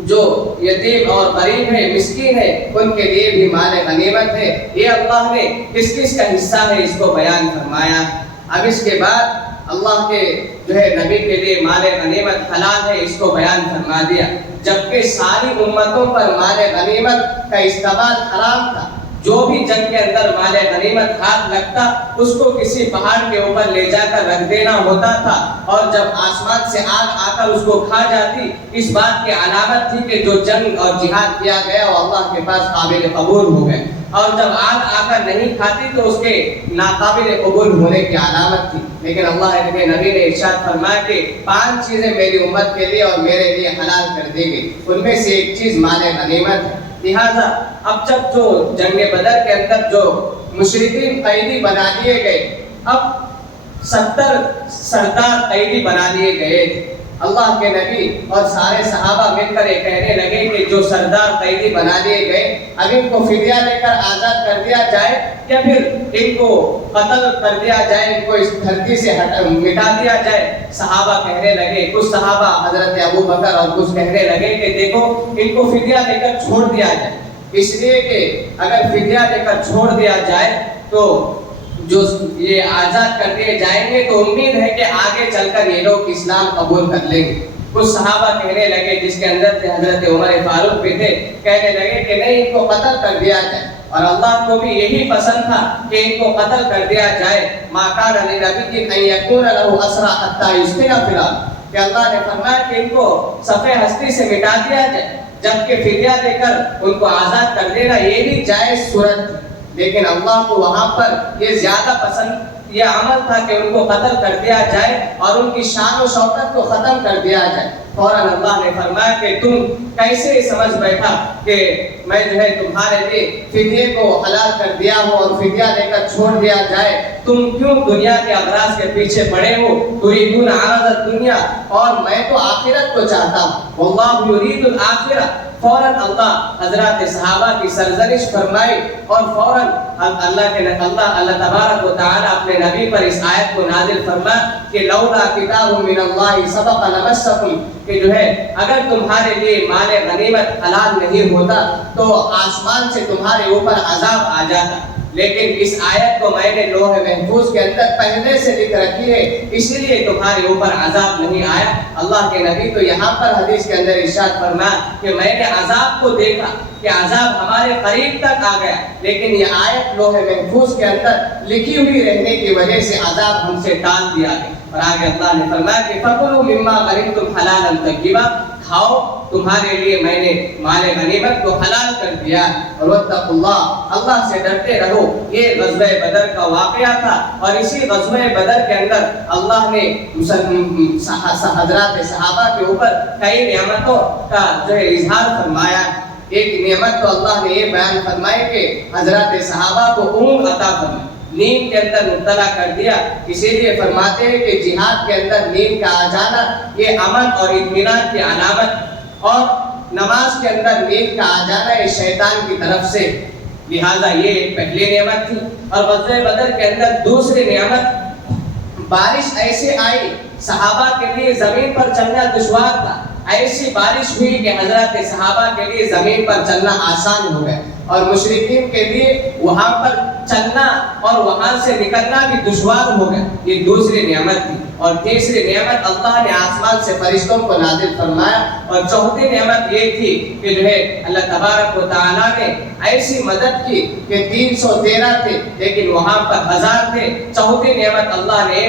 جو یتیم اور غریب ہے، مسکین ہے، ان کے لیے بھی مال غنیمت ہے۔ یہ اللہ نے کس کس کا حصہ ہے اس کو بیان فرمایا۔ اب اس کے بعد اللہ کے جو ہے نبی کے لیے مال غنیمت حلال ہے اس کو بیان فرما دیا، جبکہ ساری امتوں پر مال غنیمت کا استعمال حرام تھا۔ جو بھی جنگ کے اندر مال غنیمت ہاتھ لگتا اس کو کسی پہاڑ کے اوپر لے جا کر رکھ دینا ہوتا تھا، اور جب آسمان سے آگ آ کر اس کو کھا جاتی، اس بات کی علامت تھی کہ جو جنگ اور جہاد کیا گیا وہ اللہ کے پاس قابل قبول ہو گئے، اور جب آگ آ کر نہیں کھاتی تو اس کے ناقابل قبول ہونے کی علامت تھی۔ لیکن اللہ کے نبی نے ارشاد فرمایا کہ 5 چیزیں میری امت کے لیے اور میرے لیے حلال کر دی گئی، ان میں سے ایک چیز مال غنیمت ہے۔ لہٰذا اب جب جو جنگ بدر کے اندر جو مشرکین قیدی بنا لیے گئے، اب 70 سردار قیدی بنا لیے گئے تھے، اللہ کے نبی اور سارے صحابہ مل کر یہ کہنے لگے کہ جو سردار قیدی بنا لیے گئے اب ان کو فدیہ لے کر آزاد کر دیا جائے یا پھر ان کو قتل کر دیا جائے، ان کو اس دھرتی سے مٹا دیا جائے۔ صحابہ کہنے لگے، کچھ صحابہ حضرت ابو بکر اور کچھ کہنے لگے کہ دیکھو ان کو فدیہ لے کر چھوڑ دیا جائے، اس لیے کہ اگر فدیہ لے کر چھوڑ دیا جائے تو جو یہ آزاد کر دیے جائیں گے تو امید ہے کہ آگے چل کر یہ لوگ اسلام قبول کر لیں گے۔ کچھ صحابہ کہنے لگے، جس کے اندر تھے حضرت عمر فاروق بھی تھے، کہنے لگے کہ نہیں، ان کو قتل کر دیا جائے، اور اللہ کو بھی یہی پسند تھا کہ ان کو قتل کر دیا جائے۔ ما کان لنبی ان یکون له اسرى حتى یسقط فی الارض، کہ اللہ نے فرمایا کہ ان کو صفحہ ہستی سے مٹا دیا جائے، جبکہ فدیہ دے کر ان کو آزاد کر دینا یہ بھی جائز صورت تھی، لیکن اللہ کو وہاں پر یہ زیادہ پسند یہ عمل تھا کہ ان کو قتل کر دیا جائے اور ان کی شان و شوکت کو ختم کر دیا جائے۔ فوراً اللہ نے فرمایا کہ تم کیسے سمجھ بیٹھا کہ میں جو ہے تمہارے لیے فدیے کو حلال کر دیا ہوں اور فدیہ لے کر چھوڑ دیا جائے، تم کیوں دنیا کے اغراض کے پیچھے پڑے ہو؟ تريدون عرض الدنیا، اور میں تو آخرت کو چاہتا ہوں، واللہ یرید الآخرہ۔ فوراً اللہ حضرات صحابہ کی سرزنش فرمائی، اور فوراً اللہ تبارک و تعالی اپنے نبی پر اس آیت کو نازل فرما کہ لولا کتاب من اللہ سبق لمسکم، کہ جو ہے اگر تمہارے لیے مال غنیمت حلال نہیں ہوتا تو آسمان سے تمہارے اوپر عذاب آ جاتا، لیکن اس آیت کو میں نے لوح محفوظ کے اندر پہلے سے لکھ رکھی ہے، اس لیے تمہارے اوپر عذاب نہیں آیا۔ اللہ کے نبی تو یہاں پر حدیث کے اندر ارشاد فرمایا کہ میں نے عذاب کو دیکھا کہ عذاب ہمارے قریب تک آ گیا، لیکن یہ آیت لوح محفوظ کے اندر لکھی ہوئی رہنے کی وجہ سے عذاب ہم سے ٹال دیا گیا۔ اور آگے اللہ نے فرمایا کہ فَكُلُوا مِمَّا غَنِمْتُمْ حَلَالًا طَيِّبًا، کھاؤ، تمہارے لیے میں نے مال غنیمت کو حلال کر دیا۔ اور واتقوا اللہ، اللہ سے ڈرتے رہو۔ یہ غزوہ بدر کا واقعہ تھا، اور اسی غزوہ بدر کے اندر اللہ نے حضرات صحابہ کے اوپر کئی نعمتوں کا جو ہے اظہار فرمایا۔ ایک نعمت تو اللہ نے یہ بیان فرمائی کہ حضرات صحابہ کو اونگ عطا فرمائی، نیند کے اندر مبتلا کر دیا۔ اسی لیے فرماتے ہیں کہ جہاد کے اندر نیند کا آ جانا یہ امن اور اطمینان کی علامت، اور نماز کے اندر نیند کا آ جانا یہ شیطان کی طرف سے، لہذا یہ ایک پہلی نعمت تھی۔ اور غزوہ بدر کے اندر دوسری نعمت، بارش ایسے آئی صحابہ کے لیے زمین پر چلنا دشوار تھا، ایسی بارش ہوئی کہ حضرات صحابہ کے لیے زمین پر چلنا آسان ہو گیا، اور مشرکین کے لیے وہاں پر چلنا اور وہاں سے نکلنا بھی دشوار ہو گیا۔ یہ دوسری نعمت تھی۔ اور تیسری نعمت اللہ نے آسمان سے فرشتوں کو نازل فرمایا، اور چوتھی نعمت یہ تھی کہ جو ہے اللہ تبارک و تعالیٰ نے ایسی مدد کی کہ 313 تھے لیکن وہاں پر 1000 تھے۔ چوتھی نعمت اللہ نے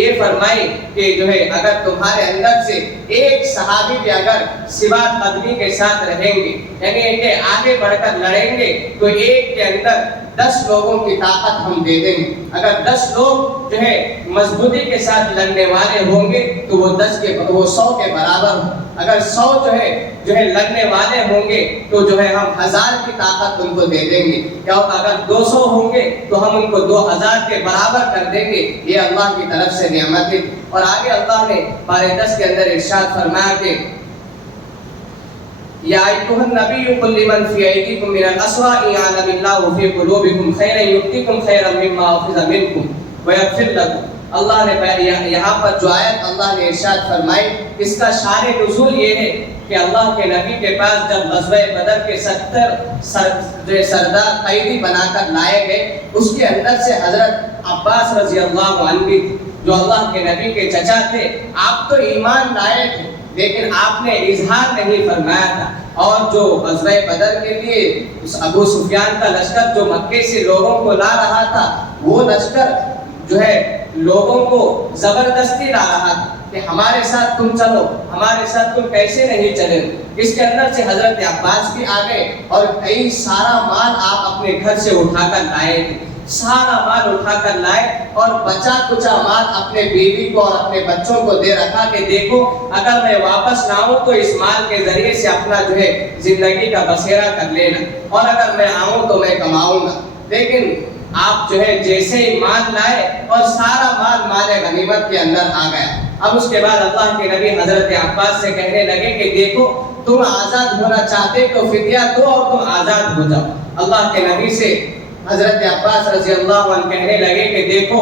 یہ فرمائی کہ جو ہے اگر تمہارے اندر سے ایک صحابی بھی اگر سوا قدمی کے ساتھ رہیں گے، یعنی کہ آگے بڑھ کر لڑیں گے، تو ایک کے اندر 10 لوگوں کی طاقت ہم دے دیں گے۔ اگر 10 لوگ جو ہے مضبوطی کے ساتھ لڑنے والے ہوں گے تو وہ 100 کے برابر ہوں۔ اگر 100 جو ہے لڑنے والے ہوں گے تو جو ہے ہم 1000 کی طاقت ان کو دے دیں گے، یا اگر 200 ہوں گے تو ہم ان کو 2000 کے برابر کر دیں گے۔ یہ اللہ کی طرف سے نعمت ہے۔ اور آگے اللہ نے پارے 10 کے اندر ارشاد فرمایا کہ یا ایھا النبی قل لمن فی ایدیکم من الاسری ان یعلم اللہ فی قلوبکم خیرا یؤتکم خیرا مما اخذ منکم ویغفر لکم. اللہ نے یہاں پر جو آیت اللہ نے ارشاد فرمائی اس کا شان نزول یہ ہے کہ اللہ کے نبی کے پاس جب غزوہ بدر کے 70 سردار قیدی بنا کر لائے گئے اس کے اندر سے حضرت عباس رضی اللہ عنہ جو اللہ کے نبی کے چچا تھے. آپ تو ایمان لائے تھے لیکن آپ نے اظہار نہیں فرمایا تھا. اور جو غزوہ بدر کے لیے ابو سفیان کا لشکر جو مکے سے لوگوں کو لا رہا تھا وہ لشکر جو ہے لوگوں کو زبردستی لا رہا تھا کہ ہمارے ساتھ تم چلو, ہمارے ساتھ تم کیسے نہیں چلے. اس کے اندر سے حضرت عباس بھی آ گئے اور کئی سارا مال آپ اپنے گھر سے اٹھا کر لائے تھے, سارا مال اٹھا کر لائے اور بچا کچا مال اپنے بیوی کو اور اپنے بچوں کو دے رکھا کہ دیکھو اگر میں واپس نہ آؤں تو اس مال کے ذریعے سے اپنا جو ہے زندگی کا بسیرا کر لینا, اور اگر میں آؤں تو میں کماؤں گا. لیکن آپ جو ہے جیسے ہی مال لائے اور سارا مال غنیمت کے اندر آ گیا. اب اس کے بعد اللہ کے نبی حضرت عباس سے کہنے لگے کہ دیکھو تم آزاد ہونا چاہتے تو فدیہ دو اور تم آزاد ہو جاؤ. اللہ کے نبی سے حضرت عباس رضی اللہ عنہ کہنے لگے کہ دیکھو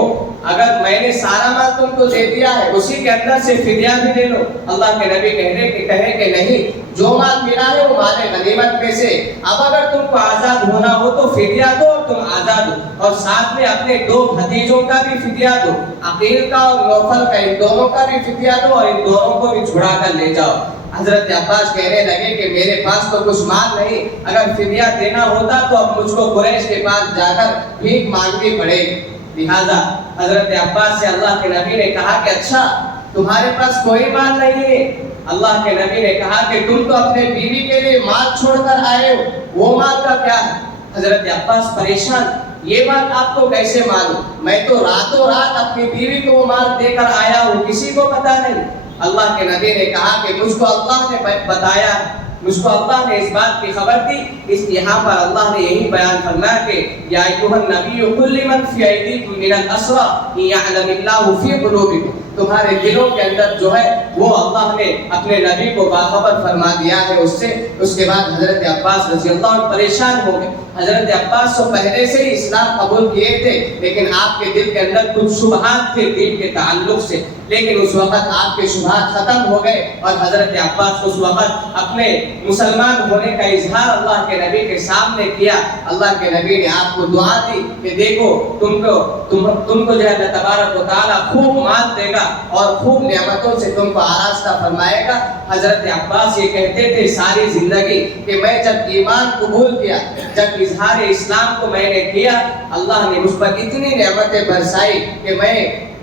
اگر میں نے سارا مال تم کو دے دیا ہے اسی کے اندر سے فدیہ بھی لے لو. اللہ کے نبی کہے کہ نہیں, جو مال ملا ہے وہ مال غنیمت میں سے, اب اگر تم کو آزاد ہونا ہو تو فدیہ دو اور تم آزاد ہو, اور ساتھ میں اپنے 2 بھتیجوں کا بھی فدیہ دو, عقیل کا اور نوفل کا, ان دونوں کا بھی فدیہ دو اور ان دونوں کو بھی چھڑا کر لے جاؤ. حضرت عباس کہنے لگے کہ میرے پاس تو کچھ مال نہیں, اگر فدیہ دینا ہوتا تو اب مجھ کو قریش کے پاس جا کر بھیک مانگنی پڑے گی. لہذا حضرت عباس سے اللہ کے نبی نے کہا کہ اچھا تمہارے پاس کوئی مال نہیں ہے. اللہ کے نبی نے کہا کہ تم تو اپنے بیوی کے لیے مال چھوڑ کر آئے ہو, وہ مال کا کیا ہے؟ حضرت عباس پریشان, یہ بات آپ کو کیسے معلوم؟ میں تو راتوں رات اپنی بیوی کو وہ مال دے کر آیا ہوں, کسی کو پتا نہیں. اللہ کے نبی نے کہا کہ مجھ کو اللہ نے بتایا, مجھ کو اللہ نے اس بات کی خبر دی. اس یہاں پر اللہ نے یہی بیان فرمایا کہ یا ایھا النبی قل لمن فی ایدیکم من الاسری ان یعلم اللہ فی قلوبکم, تمہارے دلوں کے اندر جو ہے وہ اللہ نے اپنے نبی کو باخبر فرما دیا ہے اس سے. اس کے بعد حضرت عباس رضی اللہ عنہ پریشان ہو گئے. حضرت عباس تو پہلے سے ہی اسلام قبول کیے تھے لیکن آپ کے دل کے اندر کچھ شبہات تھے دین کے تعلق سے, لیکن اس وقت آپ کے شبہات ختم ہو گئے اور حضرت عباس اس وقت اپنے مسلمان ہونے کا اظہار اللہ کے نبی کے سامنے کیا. اللہ کے نبی نے آپ کو دعا دی کہ دیکھو تم کو جو ہے اللہ تبارک و تعالیٰ خوب مال دے گا اور خوب نعمتوں سے تم کو آراستہ فرمائے گا. حضرت عباس یہ کہتے تھے ساری زندگی کہ میں جب ایمان قبول کیا, جب اظہار اسلام کو میں نے کیا, اللہ نے مجھ پر اتنی نعمتیں برسائی کہ میں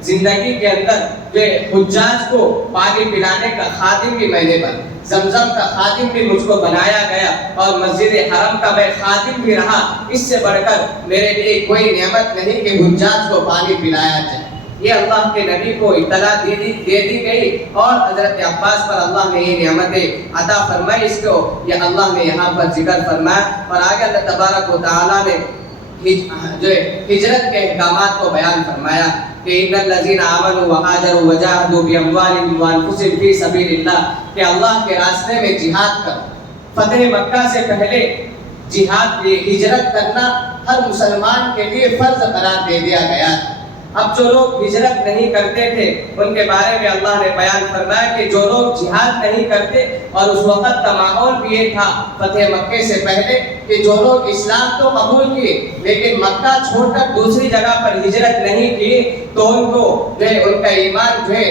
زندگی کے اندر جو حجاج کو پانی پلانے کا خادم بھی میں نے بنا, زمزم کا خادم بھی مجھ کو بنایا گیا اور مسجد حرم کا میں خادم بھی رہا. اس سے بڑھ کر میرے لیے کوئی نعمت نہیں کہ حجاج کو پانی پلایا جائے. یہ اللہ کے نبی کو اطلاع دے دی گئی اور حضرت عباس پر اللہ نے یہ نعمتیں عطا فرمائی. اس کو یہ اللہ نے یہاں پر ذکر فرمایا اور آگے اللہ تبارک و تعالیٰ نے جو ہجرت کے احکامات کو بیان فرمایا کہ ان الذین آمنوا وہاجروا وجاہدوا باموالہم وانفسہم فی سبیل اللہ, کہ اللہ کے راستے میں جہاد کرو. فتح مکہ سے پہلے جہاد ہجرت کرنا ہر مسلمان کے لیے فرض قرار دے دیا گیا. اب جو لوگ ہجرت نہیں کرتے تھے ان کے بارے میں اللہ نے بیان فرمایا کہ جو لوگ جہاد نہیں کرتے, اور اس وقت کا ماحول بھی یہ تھا فتح مکے سے پہلے کہ جو لوگ اسلام تو قبول کیے لیکن مکہ چھوڑ کر دوسری جگہ پر ہجرت نہیں کی تو ان کو جو ہے ان کا ایمان جو ہے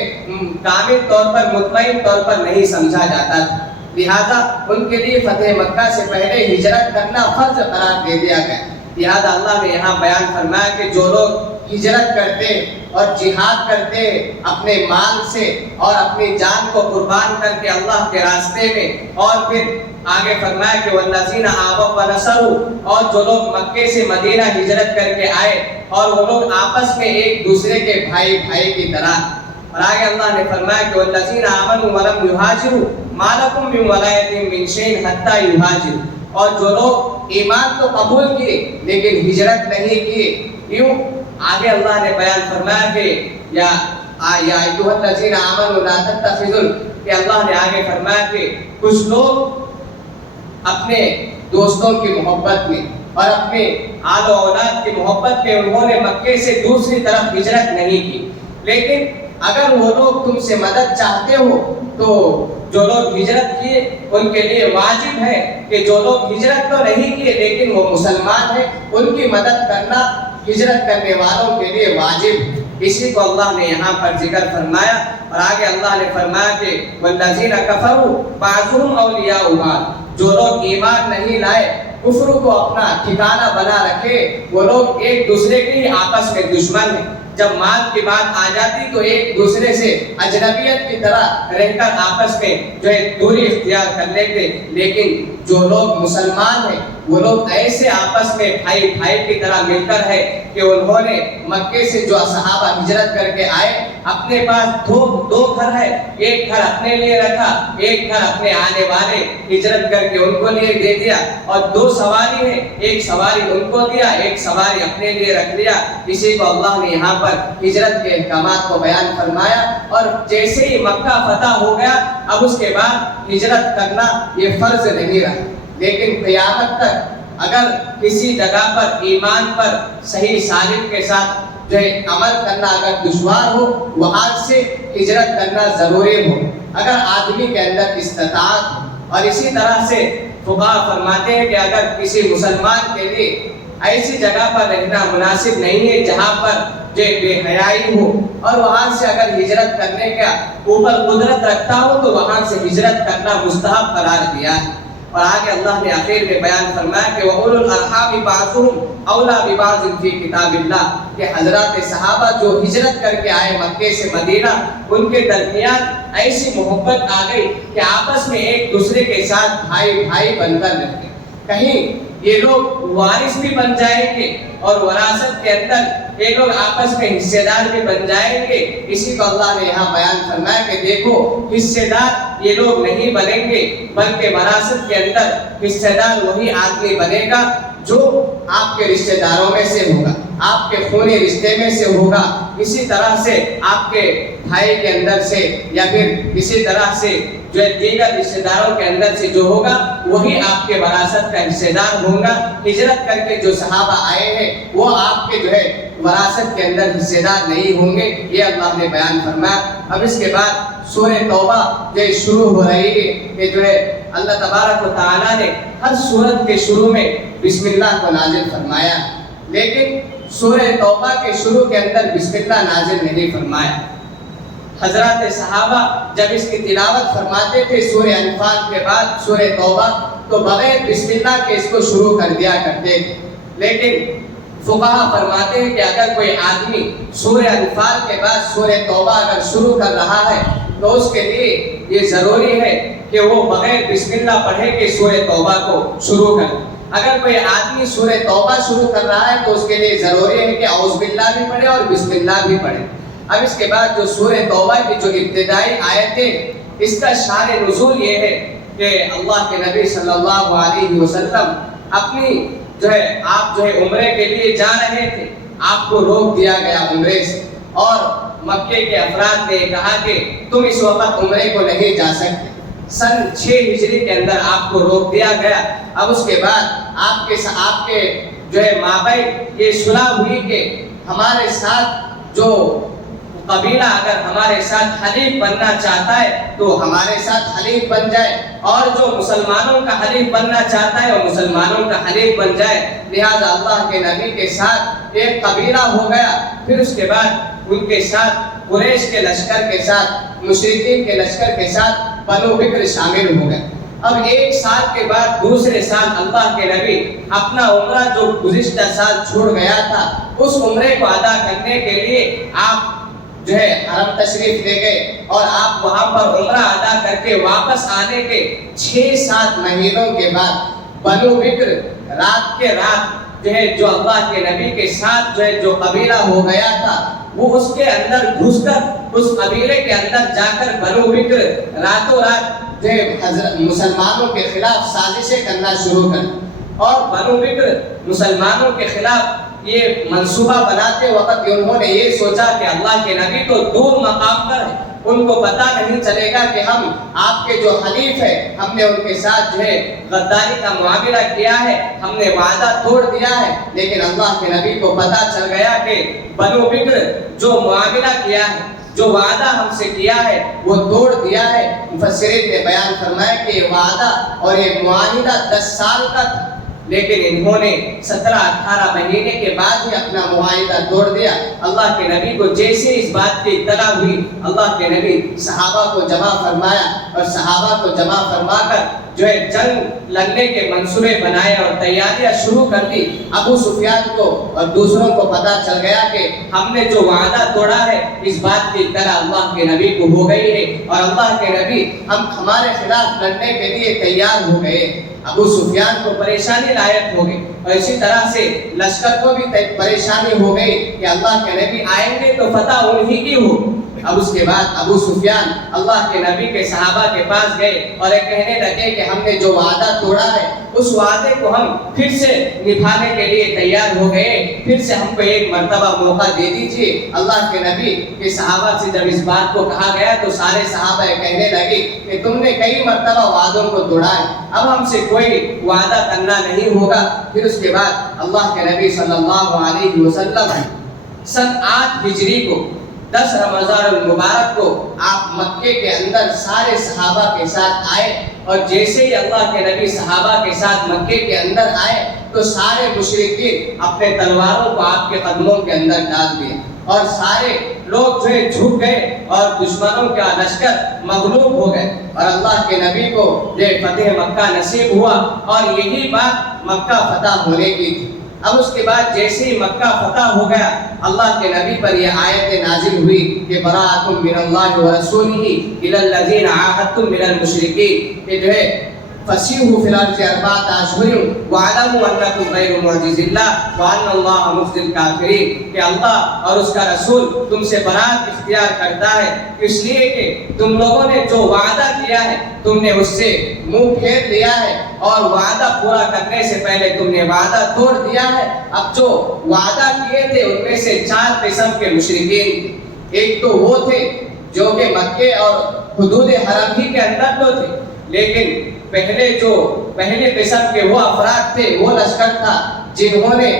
کامل طور پر مطمئن طور پر نہیں سمجھا جاتا تھا. لہذا ان کے لیے فتح مکہ سے پہلے ہجرت کرنا فرض قرار دے دیا گیا. لہذا اللہ نے یہاں بیان فرمایا کہ جو لوگ ہجرت کرتے اور جہاد کرتے اپنے مال سے اور اپنی جان کو قربان کر کے اللہ کے راستے میں, اور پھر آگے فرمایا کہ والذین آووا ونصروا, اور جو لوگ مکے سے مدینہ ہجرت کر کے آئے اور وہ لوگ آپس میں ایک دوسرے کے بھائی کی طرح. اور آگے اللہ نے فرمایا کہ والذین آمنوا ولم یہاجروا ما لکم من ولایتہم من شیء حتی یہاجروا, اور جو لوگ ایمان تو قبول کیے لیکن ہجرت نہیں کیے. یوں آگے اللہ نے بیان فرمایا کہ یا ایھا الذین آمنوا لا تتخذوا, کہ اللہ نے آگے فرمایا کہ کچھ لوگ اپنے دوستوں کی محبت میں اور اپنے آل و اولاد کی محبت میں انہوں نے مکے سے دوسری طرف ہجرت نہیں کی. لیکن اگر وہ لوگ تم سے مدد چاہتے ہو تو جو لوگ ہجرت کیے ان کے لیے واجب ہے کہ جو لوگ ہجرت تو نہیں کیے لیکن وہ مسلمان ہیں ان کی مدد کرنا ہجرت کرنے والوں کے لیے واجب. اسی کو اللہ نے یہاں پر ذکر فرمایا اور آگے اللہ نے فرمایا کہ والذین کفروا بعضهم اولیاء بعض. جو لوگ ایمان نہیں لائے کفر کو اپنا ٹھکانہ بنا رکھے وہ لوگ ایک دوسرے کے ہی آپس میں دشمن ہیں. جب مال کی بات آ جاتی تو ایک دوسرے سے اجنبیت کی طرح رہ کر آپس میں جو ہے دوری اختیار کر لیتے. لیکن جو لوگ مسلمان ہیں وہ لوگ ایسے آپس میں بھائی بھائی کی طرح مل کر ہے کہ انہوں نے مکے سے جو صحابہ ہجرت کر کے آئے اپنے پاس دو گھر ہے. ایک گھر اپنے لیے رکھا, ایک گھر اپنے آنے والے ہجرت کر کے ان کو لیے دے دیا, اور دو سواری ہے, ایک سواری ان کو دیا, ایک سواری اپنے لیے رکھ لیا. اسی کو اللہ نے یہاں پر ہجرت کے احکامات کو بیان فرمایا. اور جیسے ہی مکہ فتح ہو گیا اب اس کے بعد ہجرت کرنا یہ فرض نہیں رہا. لیکن قیامت تک اگر کسی جگہ پر ایمان پر صحیح سالم کے ساتھ جو ہے عمل کرنا اگر دشوار ہو وہاں سے ہجرت کرنا ضروری ہو اگر آدمی کے اندر استطاعت ہو. اور اسی طرح سے فقہاء فرماتے ہیں کہ اگر کسی مسلمان کے لیے ایسی جگہ پر رہنا مناسب نہیں ہے جہاں پر جو بے حیائی ہو اور وہاں سے اگر ہجرت کرنے کا اوپر قدرت رکھتا ہو تو وہاں سے ہجرت کرنا مستحب قرار دیا ہے. اور آگے اللہ نے آخر میں بیان فرمایا کہ وَأُولُو الْأَرْحَامِ بَعْضُهُمْ أَوْلَىٰ بِبَعْضٍ فِي كِتَابِ اللَّهِ کہ حضرات صحابہ جو ہجرت کر کے آئے مکے سے مدینہ ان کے درمیان ایسی محبت آ گئی کہ آپس میں ایک دوسرے کے ساتھ بھائی بھائی بن کر رہتے. کہیں یہ لوگ وارث بھی بن جائیں گے اور وراثت کے اندر یہ لوگ آپس میں حصے دار بھی بن جائیں گے. اسی کو اللہ نے یہاں بیان فرمایا کہ دیکھو حصے دار یہ لوگ نہیں بنیں گے بلکہ وراثت کے اندر حصے دار وہی آدمی بنے گا جو آپ کے رشتہ داروں میں سے ہوگا, آپ کے خونی رشتے میں سے ہوگا. اسی طرح سے آپ کے بھائی کے اندر سے یا پھر اسی طرح سے جو دیگر رشتہ داروں کے اندر سے جو ہوگا وہی آپ کے وراثت کا حصہ دار ہوگا. ہجرت کر کے جو صحابہ آئے ہیں وہ آپ کے جو ہے وراثت کے اندر حصہ دار نہیں ہوں گے. یہ اللہ نے بیان فرمایا. اب اس کے بعد سورہ توبہ جو شروع ہو رہی ہے کہ جو ہے اللہ تبارک و تعالیٰ نے ہر سورت کے شروع میں بسم اللہ کو نازل فرمایا لیکن سورہ توبہ کے شروع کے اندر بسم اللہ نازل نہیں فرمایا. حضرات صحابہ جب اس کی تلاوت فرماتے تھے سورہ انفال کے بعد سورہ توبہ تو بغیر بسم اللہ کے اس کو شروع کر دیا کرتے تھے. لیکن فقہاء فرماتے ہیں کہ اگر کوئی آدمی سورہ انفال کے بعد سورہ توبہ اگر شروع کر رہا ہے تو اس کے لیے یہ ضروری ہے کہ وہ بغیر بسم اللہ پڑھے کہ سورہ توبہ کو شروع کرے. اگر کوئی آدمی سورہ توبہ شروع کر رہا ہے تو اس کے لیے ضروری ہے کہ اعوذ باللہ بھی پڑھے اور بسم اللہ بھی پڑھے. اب اس کے بعد جو سورہ توبہ کی جو ابتدائی آیتیں اس کا شان نزول یہ ہے کہ اللہ کے نبی صلی اللہ علیہ وسلم اپنی جو ہے آپ جو ہے عمرے کے لیے جا رہے تھے, آپ کو روک دیا گیا عمرے سے اور مکے کے افراد نے کہا کہ تم اس وقت عمرے کو نہیں جا سکتے. سن 6 ہجری کے اندر آپ کو روک دیا گیا. اب اس کے بعد آپ کے جو ہے مابین یہ صلح ہوئی کہ ہمارے ساتھ جو قبیلہ اگر ہمارے ساتھ حلیف بننا چاہتا ہے تو ہمارے ساتھ حلیف بن جائے اور جو مسلمانوں کا حلیف بننا چاہتا ہے وہ مسلمانوں کا حلیف بن جائے. لہذا اللہ کے نبی کے ساتھ ایک قبیلہ ہو گیا. پھر اس کے بعد ان کے ساتھ قریش کے لشکر کے ساتھ مشرکین کے لشکر کے ساتھ بنو بکر شامل ہو گئے. اب 1 سال کے بعد دوسرے سال اللہ کے نبی اپنا عمرہ جو گزشتہ سال چھوڑ گیا تھا اس عمرے کو ادا کرنے کے لیے آپ جو ہے حرم تشریف لے گئے اور آپ وہاں پر عمرہ ادا کر کے واپس آنے کے 6-7 مہینوں کے بعد بنو بکر رات کے رات جو ہے جو اللہ کے نبی کے ساتھ جو ہے جو قبیلہ ہو گیا تھا وہ اس کے اندر گھس کر اس قبیلے کے اندر جا کر بنو بکر راتوں رات جو ہے مسلمانوں کے خلاف سازشیں کرنا شروع کر. اور بنو بکر مسلمانوں کے خلاف یہ منصوبہ بناتے وقت انہوں نے یہ سوچا کہ اللہ کے نبی تو دور مقام پر ہے, ان کو پتہ نہیں چلے گا کہ ہم آپ کے جو حلیف ہیں ہم نے ان کے ساتھ جو ہے غداری کا معاملہ کیا ہے، ہم نے وعدہ توڑ دیا ہے۔ لیکن اللہ کے نبی کو پتہ چل گیا کہ بنو بکر جو معاملہ کیا ہے، جو وعدہ ہم سے کیا ہے وہ توڑ دیا ہے۔ مفسرین نے بیان فرمایا کہ یہ وعدہ اور یہ معاہدہ 10 سال کا تھا، لیکن انہوں نے 17-18 مہینے کے بعد ہی اپنا معاہدہ توڑ دیا۔ اللہ کے نبی کو جیسے اس بات کی اطلاع ہوئی، اللہ کے نبی صحابہ کو جمع فرمایا اور صحابہ کو جمع فرما کر جو ہے جنگ لڑنے کے منصوبے بنائے اور تیاریاں شروع کر دی۔ ابو سفیان کو اور دوسروں کو پتہ چل گیا کہ ہم نے جو وعدہ توڑا ہے اس بات کی اطلاع اللہ کے نبی کو ہو گئی ہے اور اللہ کے نبی ہمارے خلاف لڑنے کے لیے تیار ہو گئے۔ ابو سفیان کو پریشانی لاحق ہو گئی اور اسی طرح سے لشکر کو بھی پریشانی ہو گئی کہ اللہ کے نبی آئیں گے تو فتح انہی کی ہو۔ اب اس کے بعد ابو سفیان اللہ کے نبی کے صحابہ کے پاس گئے اور یہ کہنے لگے کہ ہم نے جو وعدہ توڑا ہے اس وعدے کو ہم پھر سے نبھانے کے لیے تیار ہو گئے، پھر سے ہم کو ایک مرتبہ موقع دے دیجیے۔ اللہ کے نبی کے صحابہ سے جب اس بات کو کہا گیا تو سارے صحابہ کہنے لگے کہ تم نے کئی مرتبہ وعدوں کو توڑا ہے، اب ہم سے کوئی وعدہ کرنا نہیں ہوگا۔ پھر اس کے بعد اللہ کے نبی صلی اللہ علیہ وسلم سن 8 ہجری کو 10 رمضان المبارک کو آپ مکے کے اندر سارے صحابہ کے ساتھ آئے اور جیسے ہی اللہ کے نبی صحابہ کے ساتھ مکے کے اندر آئے تو سارے مشرکین اپنے تلواروں کو آپ کے قدموں کے اندر ڈال دیے اور سارے لوگ جو ہے جھک گئے اور دشمنوں کا لشکر مغلوب ہو گئے اور اللہ کے نبی کو جو فتح مکہ نصیب ہوا اور یہی بات مکہ فتح ہونے کی تھی۔ اب اس کے بعد جیسے ہی مکہ فتح ہو گیا اللہ کے نبی پر یہ آیت نازل ہوئی کہ براءۃ من اللہ ورسولہ الی الذین عاہدتم من المشرکین، کہ جو ہے فسیحوا فی الارض 4 اشہر واعلموا انکم غیر معجز اللہ وان اللہ مخزی الکافرین، کہ اللہ اور اس کا رسول تم سے برات اختیار کرتا ہے اس لیے کہ تم لوگوں نے جو وعدہ کیا ہے تم نے اس سے منہ پھیر لیا ہے اور وعدہ پورا کرنے سے پہلے تم نے وعدہ توڑ دیا ہے۔ اب جو وعدہ کیے تھے ان میں سے 4 قسم کے مشرکین، ایک تو وہ تھے جو کہ مکے اور حدود حرم ہی کے اندر تو تھے، لیکن پہلے قسم کے وہ افراد تھے، وہ لشکر تھا جنہوں نے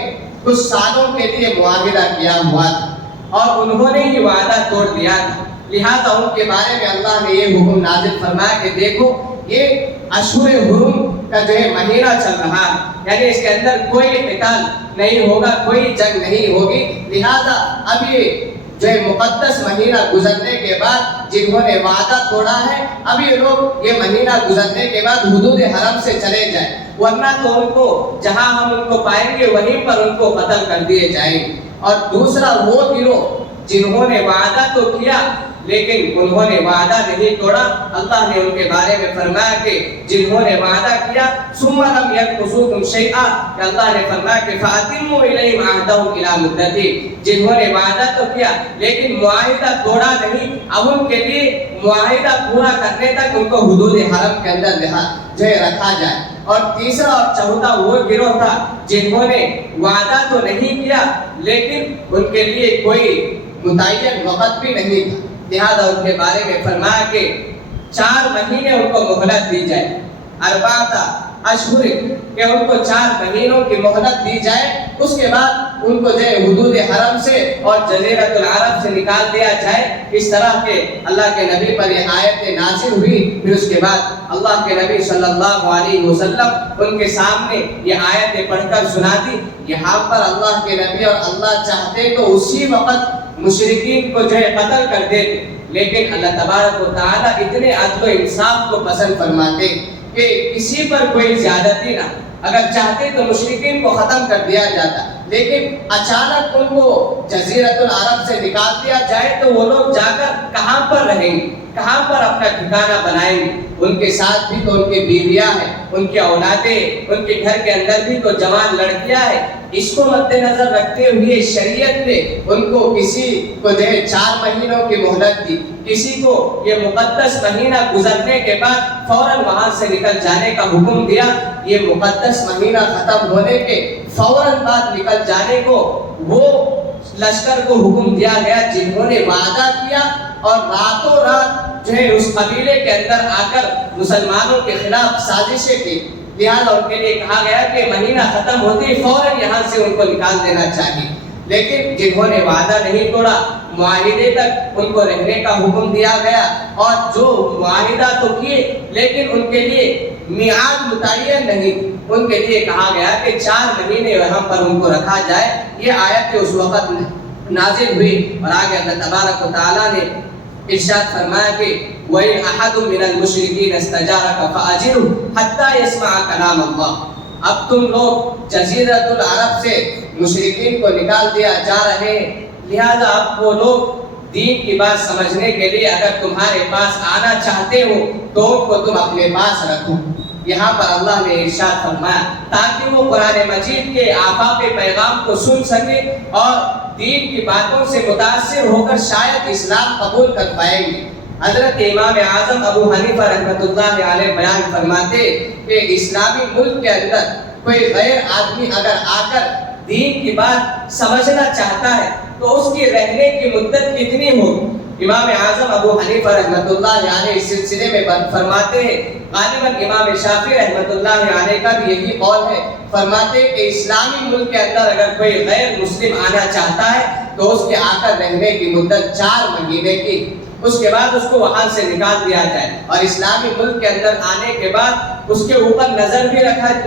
کچھ سالوں کے لیے معاہدہ کیا ہوا تھا اور انہوں نے ہی وعدہ توڑ دیا تھا، لہذا ان کے بارے میں اللہ نے یہ حکم نازل فرمایا کہ دیکھو یہ اشہر حرم کا جو ہے مہینہ چل رہا ہے، یعنی اس کے اندر کوئی قتال نہیں ہوگا، کوئی جنگ نہیں ہوگی، لہذا اب یہ جو ہے مقدس مہینہ گزرنے کے بعد جنہوں نے وعدہ توڑا ہے اب یہ لوگ یہ مہینہ گزرنے کے بعد حدود حرم سے چلے جائیں، ورنہ تو ان کو جہاں ہم ان کو پائیں گے وہیں پر ان کو قتل کر دیے جائیں گے۔ اور دوسرا وہ گروہ جنہوں نے وعدہ تو کیا لیکن انہوں نے وعدہ نہیں توڑا، اللہ نے ان کے بارے میں فرمایا کہ جنہوں نے وعدہ کیا ثم لم ينقصوكم شيئا، کہ اللہ نے فرمایا کہ فاتموا الیہم عہدہم الی مدتہ، جنہوں نے وعدہ تو کیا لیکن معاہدہ توڑا نہیں، اب ان کے لیے معاہدہ پورا کرنے تک ان کو حدود حرم کے اندر جو ہے رکھا جائے۔ اور تیسرا اور چوتھا وہ گروہ تھا جنہوں نے وعدہ تو نہیں کیا لیکن ان کے لیے کوئی متعین وقت بھی نہیں تھا، لہذا ان کے بارے میں فرمایا کہ 4 مہینے ان کو مہلت دی جائے، 4 اشہر، کہ ان کو 4 مہینوں کی مہلت دی جائے، اس کے بعد ان کو جو ہے حدود حرم سے اور جزیرۃ العرب سے نکال دیا جائے۔ اس طرح کے اللہ کے نبی پر یہ آیت نازل ہوئی۔ پھر اس کے بعد اللہ کے نبی صلی اللہ علیہ وسلم ان کے سامنے یہ آیتیں پڑھ کر سنا دی۔ یہاں پر اللہ کے نبی اور اللہ چاہتے تو اسی وقت مشرکین کو جو ہے قتل کر دیتے، لیکن اللہ تبارک و تعالیٰ اتنے عدل و انصاف کو پسند فرماتے کہ کسی پر کوئی زیادتی نہ، اگر چاہتے تو مشرکین کو ختم کر دیا جاتا، لیکن اچانک ان کو جزیرۃ العرب سے نکال دیا جائے تو وہ لوگ جا کر کہاں پر رہیں گے، کہاں پر اپنا ٹھکانہ بنائیں گے؟ ان کے ساتھ بھی تو ان کی بیویاں ہیں، ان کی اولادیں، ان کے گھر کے اندر بھی تو جوان لڑکیاں ہیں۔ اس کو مد نظر رکھتے ہوئے شریعت نے ان کو کسی کو جو ہے 4 مہینوں کی مہلت دی، کسی کو یہ مقدس مہینہ گزرنے کے بعد فوراً وہاں سے نکل جانے کا حکم دیا۔ یہ مقدس مہینہ ختم ہونے کے فوراً بعد نکل جانے کو وہ لشکر کو حکم دیا گیا جنہوں نے وعدہ کیا اور راتوں رات جو ہے اس قبیلے کے اندر آ کر مسلمانوں کے خلاف سازشیں کی، لہٰذا ان کے لیے کہا گیا کہ مہینہ ختم ہوتے ہی فوراً یہاں سے ان کو نکال دینا چاہیے۔ لیکن جنہوں نے وعدہ نہیں توڑا، معاہدے تک ان کو رہنے کا حکم دیا گیا، اور جو معاہدہ تو کیے لیکن ان کے لیے میعاد متعین نہیں، ان کے لیے کہا گیا کہ 4 مہینے یہاں پر ان کو رکھا جائے۔ یہ آیت اس وقت نازل ہوئی، اور آگے اللہ تبارک و تعالیٰ نے ارشاد فرمایا کہ وَإِنْ أَحَدٌ مِّنَ الْمُشْرِكِينَ اسْتَجَارَكَ فَأَجِرْهُ حَتَّى يَسْمَعَ كَلَامَ اللَّهِ۔ اب تم لوگ جزیرۃ العرب سے مشرکین کو نکال دیا جا رہے ہیں، لہذا اب وہ لوگ دین کی بات سمجھنے کے لیے اگر تمہارے پاس آنا چاہتے ہو تو ان کو تم اپنے پاس رکھو۔ یہاں پر اللہ نے ارشاد فرمایا تاکہ وہ قرآن مجید کے آفاق پیغام کو سن سکے اور دین کی باتوں سے متاثر ہو کر شاید اسلام قبول کر پائیں گے۔ حضرت امام اعظم ابو حنیفہ رحمۃ اللہ علیہ بیان فرماتے کہ اسلامی ملک کے اندر کوئی غیر آدمی اگر آ کر دین کی بات سمجھنا چاہتا ہے تو اس کی رہنے کی مدت کتنی ہوگی؟ امام اعظم ابو حنیفہ رحمۃ اللہ علیہ اس سلسلے میں فرماتے ہیں، غالباً امام شافعی رحمۃ اللہ علیہ کا بھی یہی قول ہے، فرماتے کہ اسلامی ملک کے اندر اگر کوئی غیر مسلم آنا چاہتا ہے تو اس کے آ کر رہنے کی مدت 4 مہینے کی، اس کے بعد اس کو وہاں سے نکال دیا جائے، اور اسلامی ملک کے اندر آنے کے بعد اس کے اوپر نظر بھی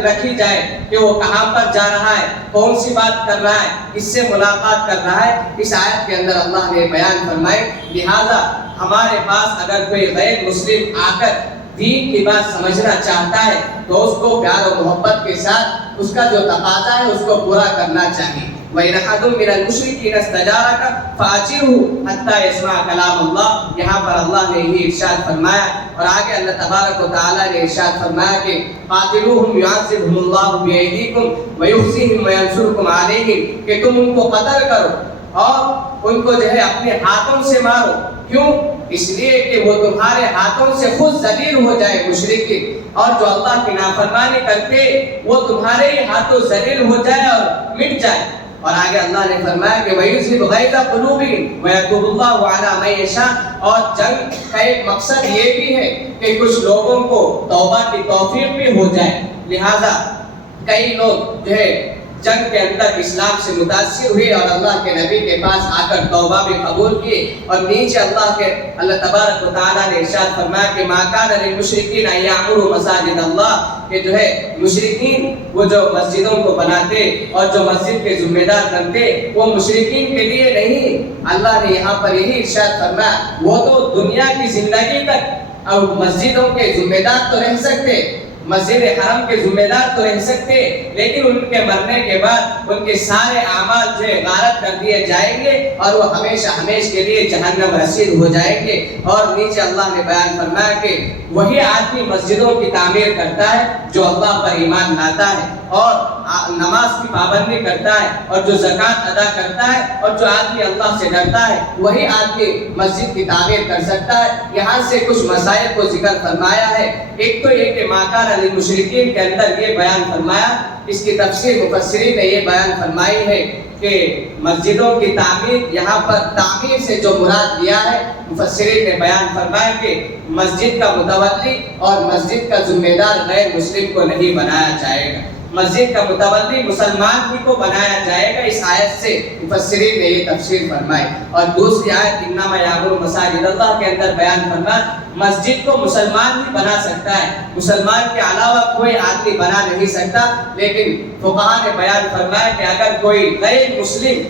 رکھی جائے کہ وہ کہاں پر جا رہا ہے، کون سی بات کر رہا ہے، کس سے ملاقات کر رہا ہے۔ اس آیت کے اندر اللہ نے بیان فرمائے لہذا ہمارے پاس اگر کوئی غیر مسلم آ کر دین کی بات سمجھنا چاہتا ہے تو اس کو پیار و محبت کے ساتھ اس کا جو تقاضا ہے اس کو پورا کرنا چاہیے۔ وَإِنْ أَحَدٌ مِّنَ الْمُشْرِكِينَ اسْتَجَارَكَ فَأَجِرْهُ حَتَّى يَسْمَعَ كَلَامَ اللَّهِ۔ یہاں پر اللہ نے یہ ارشاد فرمایا، اور آگے اللہ تبارک و تعالیٰ نے ارشاد فرمایا کہ قَاتِلُوهُمْ يُعَذِّبْهُمُ اللَّهُ بِأَيْدِيكُمْ وَيُخْزِهِمْ وَيَنْصُرْكُمْ عَلَيْهِمْ، کہ تم ان کو قتل کرو اور ان کو جو ہے اپنے ہاتھوں سے مارو۔ کیوں؟ اس لیے کہ وہ تمہارے ہاتھوں سے خود ذلیل ہو جائے مشرکین، اور جو اللہ کی نافرمانی کرتے وہ تمہارے ہی ہاتھوں ذلیل ہو جائے اور مٹ جائے۔ اور آگے اللہ نے فرمایا کہ وَيُذْهِبْ غَيْظَ قُلُوبِهِمْ وَيَتُوبُ اللَّهُ عَلَىٰ مَن يَشَاءُ، اور جنگ کا ایک مقصد یہ بھی ہے کہ کچھ لوگوں کو توبہ کی توفیق بھی ہو جائے، لہذا کئی لوگ جو ہے جنگ کے اندر اسلام سے متاثر ہوئے اور اللہ کے نبی کے پاس آ کر توبہ بھی قبول کیے، اور نیچے اللہ تبارک و تعالیٰ نے ارشاد فرمایا کہ مَا كَانَ لِلْمُشْرِكِينَ أَن يَعْمُرُوا مَسَاجِدَ اللَّهِ، کہ جو ہے مشرکین وہ جو مسجدوں کو بناتے اور جو مسجد کے ذمہ دار بنتے وہ مشرکین کے لیے نہیں، اللہ نے یہاں پر یہی ارشاد فرمایا وہ تو دنیا کی زندگی تک اب مسجدوں کے ذمہ دار تو رہ سکتے، مسجد حرم کے ذمہ دار تو رہ سکتے، لیکن ان کے مرنے کے بعد ان کے سارے اعمال جو ہے غارت کر دیے جائیں گے اور وہ ہمیشہ ہمیشہ کے لیے جہنم رسید ہو جائیں گے۔ اور نیچے اللہ نے بیان فرمایا کہ وہی آدمی مسجدوں کی تعمیر کرتا ہے جو اللہ پر ایمان لاتا ہے اور نماز کی پابندی کرتا ہے اور جو زکوٰۃ ادا کرتا ہے، اور جو آدمی اللہ سے ڈرتا ہے وہی آدمی مسجد کی تعمیر کر سکتا ہے۔ یہاں سے کچھ مسائل کو ذکر فرمایا ہے، ایک تو یہ کہ مَا كَانَ لِلْمُشْرِكِينَ کے اندر یہ بیان فرمایا، اس کی تفسیر مفسرین نے یہ بیان فرمائی ہے کہ مسجدوں کی تعمیر، یہاں پر تعمیر سے جو مراد لیا ہے مفسرین نے بیان فرمایا کہ مسجد کا متولی اور مسجد کا ذمہ دار غیر مسلم کو نہیں بنایا جائے گا، مسجد کا متولی مسلمان ہی کو بنایا جائے گا۔ اس آیت سے مفسرین نے یہ تفسیر فرمائی، اور دوسری آیت انما یعمر مساجد اللہ کے اندر بیان فرمایا مسجد کو مسلمان ہی بنا سکتا ہے، مسلمان کے علاوہ کوئی آدمی بنا نہیں سکتا، لیکن فقہاء نے بیان فرمایا کہ اگر کوئی غیر مسلم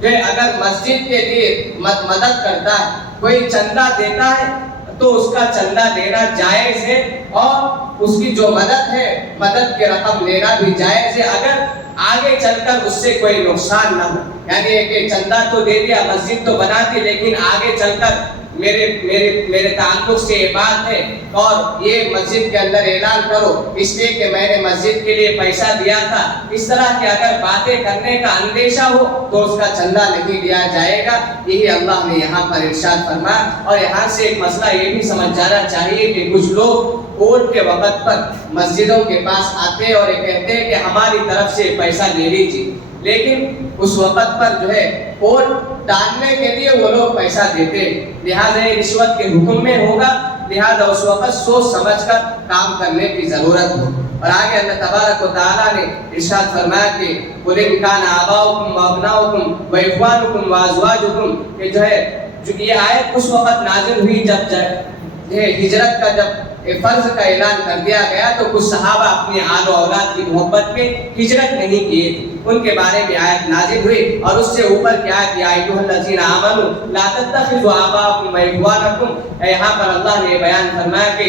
جو اگر مسجد کے لیے مدد کرتا ہے، کوئی چندہ دیتا ہے تو اس کا چندہ لینا جائز ہے، اور اس کی جو مدد ہے مدد کی رقم لینا بھی جائز ہے اگر آگے چل کر اس سے کوئی نقصان نہ ہو۔ یعنی کہ چندہ تو دے دیا، مسجد تو بنا دی، لیکن آگے چل کر میرے تعلق سے یہ بات ہے اور یہ مسجد کے اندر اعلان کرو اس لیے کہ میں نے مسجد کے لیے پیسہ دیا تھا، اس طرح کی اگر باتیں کرنے کا اندیشہ ہو تو اس کا چندہ نہیں دیا جائے گا۔ یہی اللہ نے یہاں پر ارشاد فرمایا۔ اور یہاں سے ایک مسئلہ یہ بھی سمجھ جانا چاہیے کہ کچھ لوگ ووٹ کے وقت پر مسجدوں کے پاس آتے اور یہ کہتے ہیں کہ ہماری طرف سے پیسہ لے لیجیے، لیکن اس وقت پر جو ہے ووٹ ڈالنے کے لیے وہ لوگ پیسہ دیتے، لہٰذا یہ رشوت کے حکم میں ہوگا، لہٰذا اس وقت سوچ سمجھ کر کام کرنے کی ضرورت ہو۔ اور آگے اللہ تبارک و تعالیٰ نے ارشاد فرمایا کہ قُلْ إِنْ كَانَ آبَاؤُكُمْ وَأَبْنَاؤُكُمْ وَإِخْوَانُكُمْ وَأَزْوَاجُكُمْ، کہ جو ہے یہ آیت اس وقت نازل ہوئی جب ہجرت کا جب فرض کا اعلان کر دیا گیا تو کچھ صحابہ اپنی آل و اولاد کی محبت میں ہجرت نہیں کیے تھے، ان کے بارے میں آیت نازل ہوئی، اور اس سے اوپر کیا ہے کہ یا ایھا الذین آمنوا لا تتخذوا آباءکم واخوانکم، یہاں پر اللہ نے بیان فرمایا کہ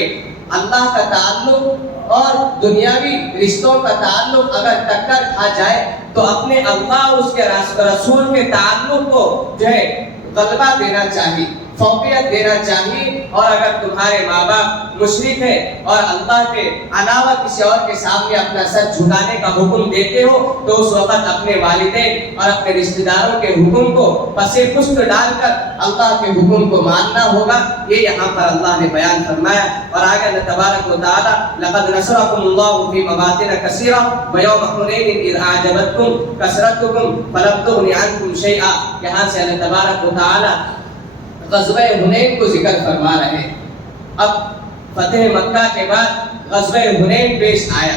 اللہ کا تعلق اور دنیاوی رشتوں کا تعلق اگر ٹکر کھا جائے تو اپنے اللہ اور اس کے رسول کے تعلق کو جو ہے غلبہ دینا چاہیے، فوقیت دینا چاہیے، اور اگر تمہارے ماں باپ مشرک ہے اور اللہ کے علاوہ کسی اور کے سامنے اپنا سر جھکانے کا حکم دیتے ہو تو اس وقت اپنے والدین اور اپنے رشتہ داروں کے حکم کو پس پشت ڈال کر اللہ کے حکم کو ماننا ہوگا، یہ یہاں پر اللہ نے بیان فرمایا۔ اور آگے اللہ تبارک و تعالی لقد نصرکم اللہ فی مواطن کثیرہ ویوم حنین اذ اعجبتکم کثرتکم فلم تغن عنکم شیئا، یہاں سے اللہ تبارک و تعالی غزوہ حنین کو ذکر فرما رہے ہیں۔ اب فتح مکہ کے بعد غزوہ حنین پیش آیا،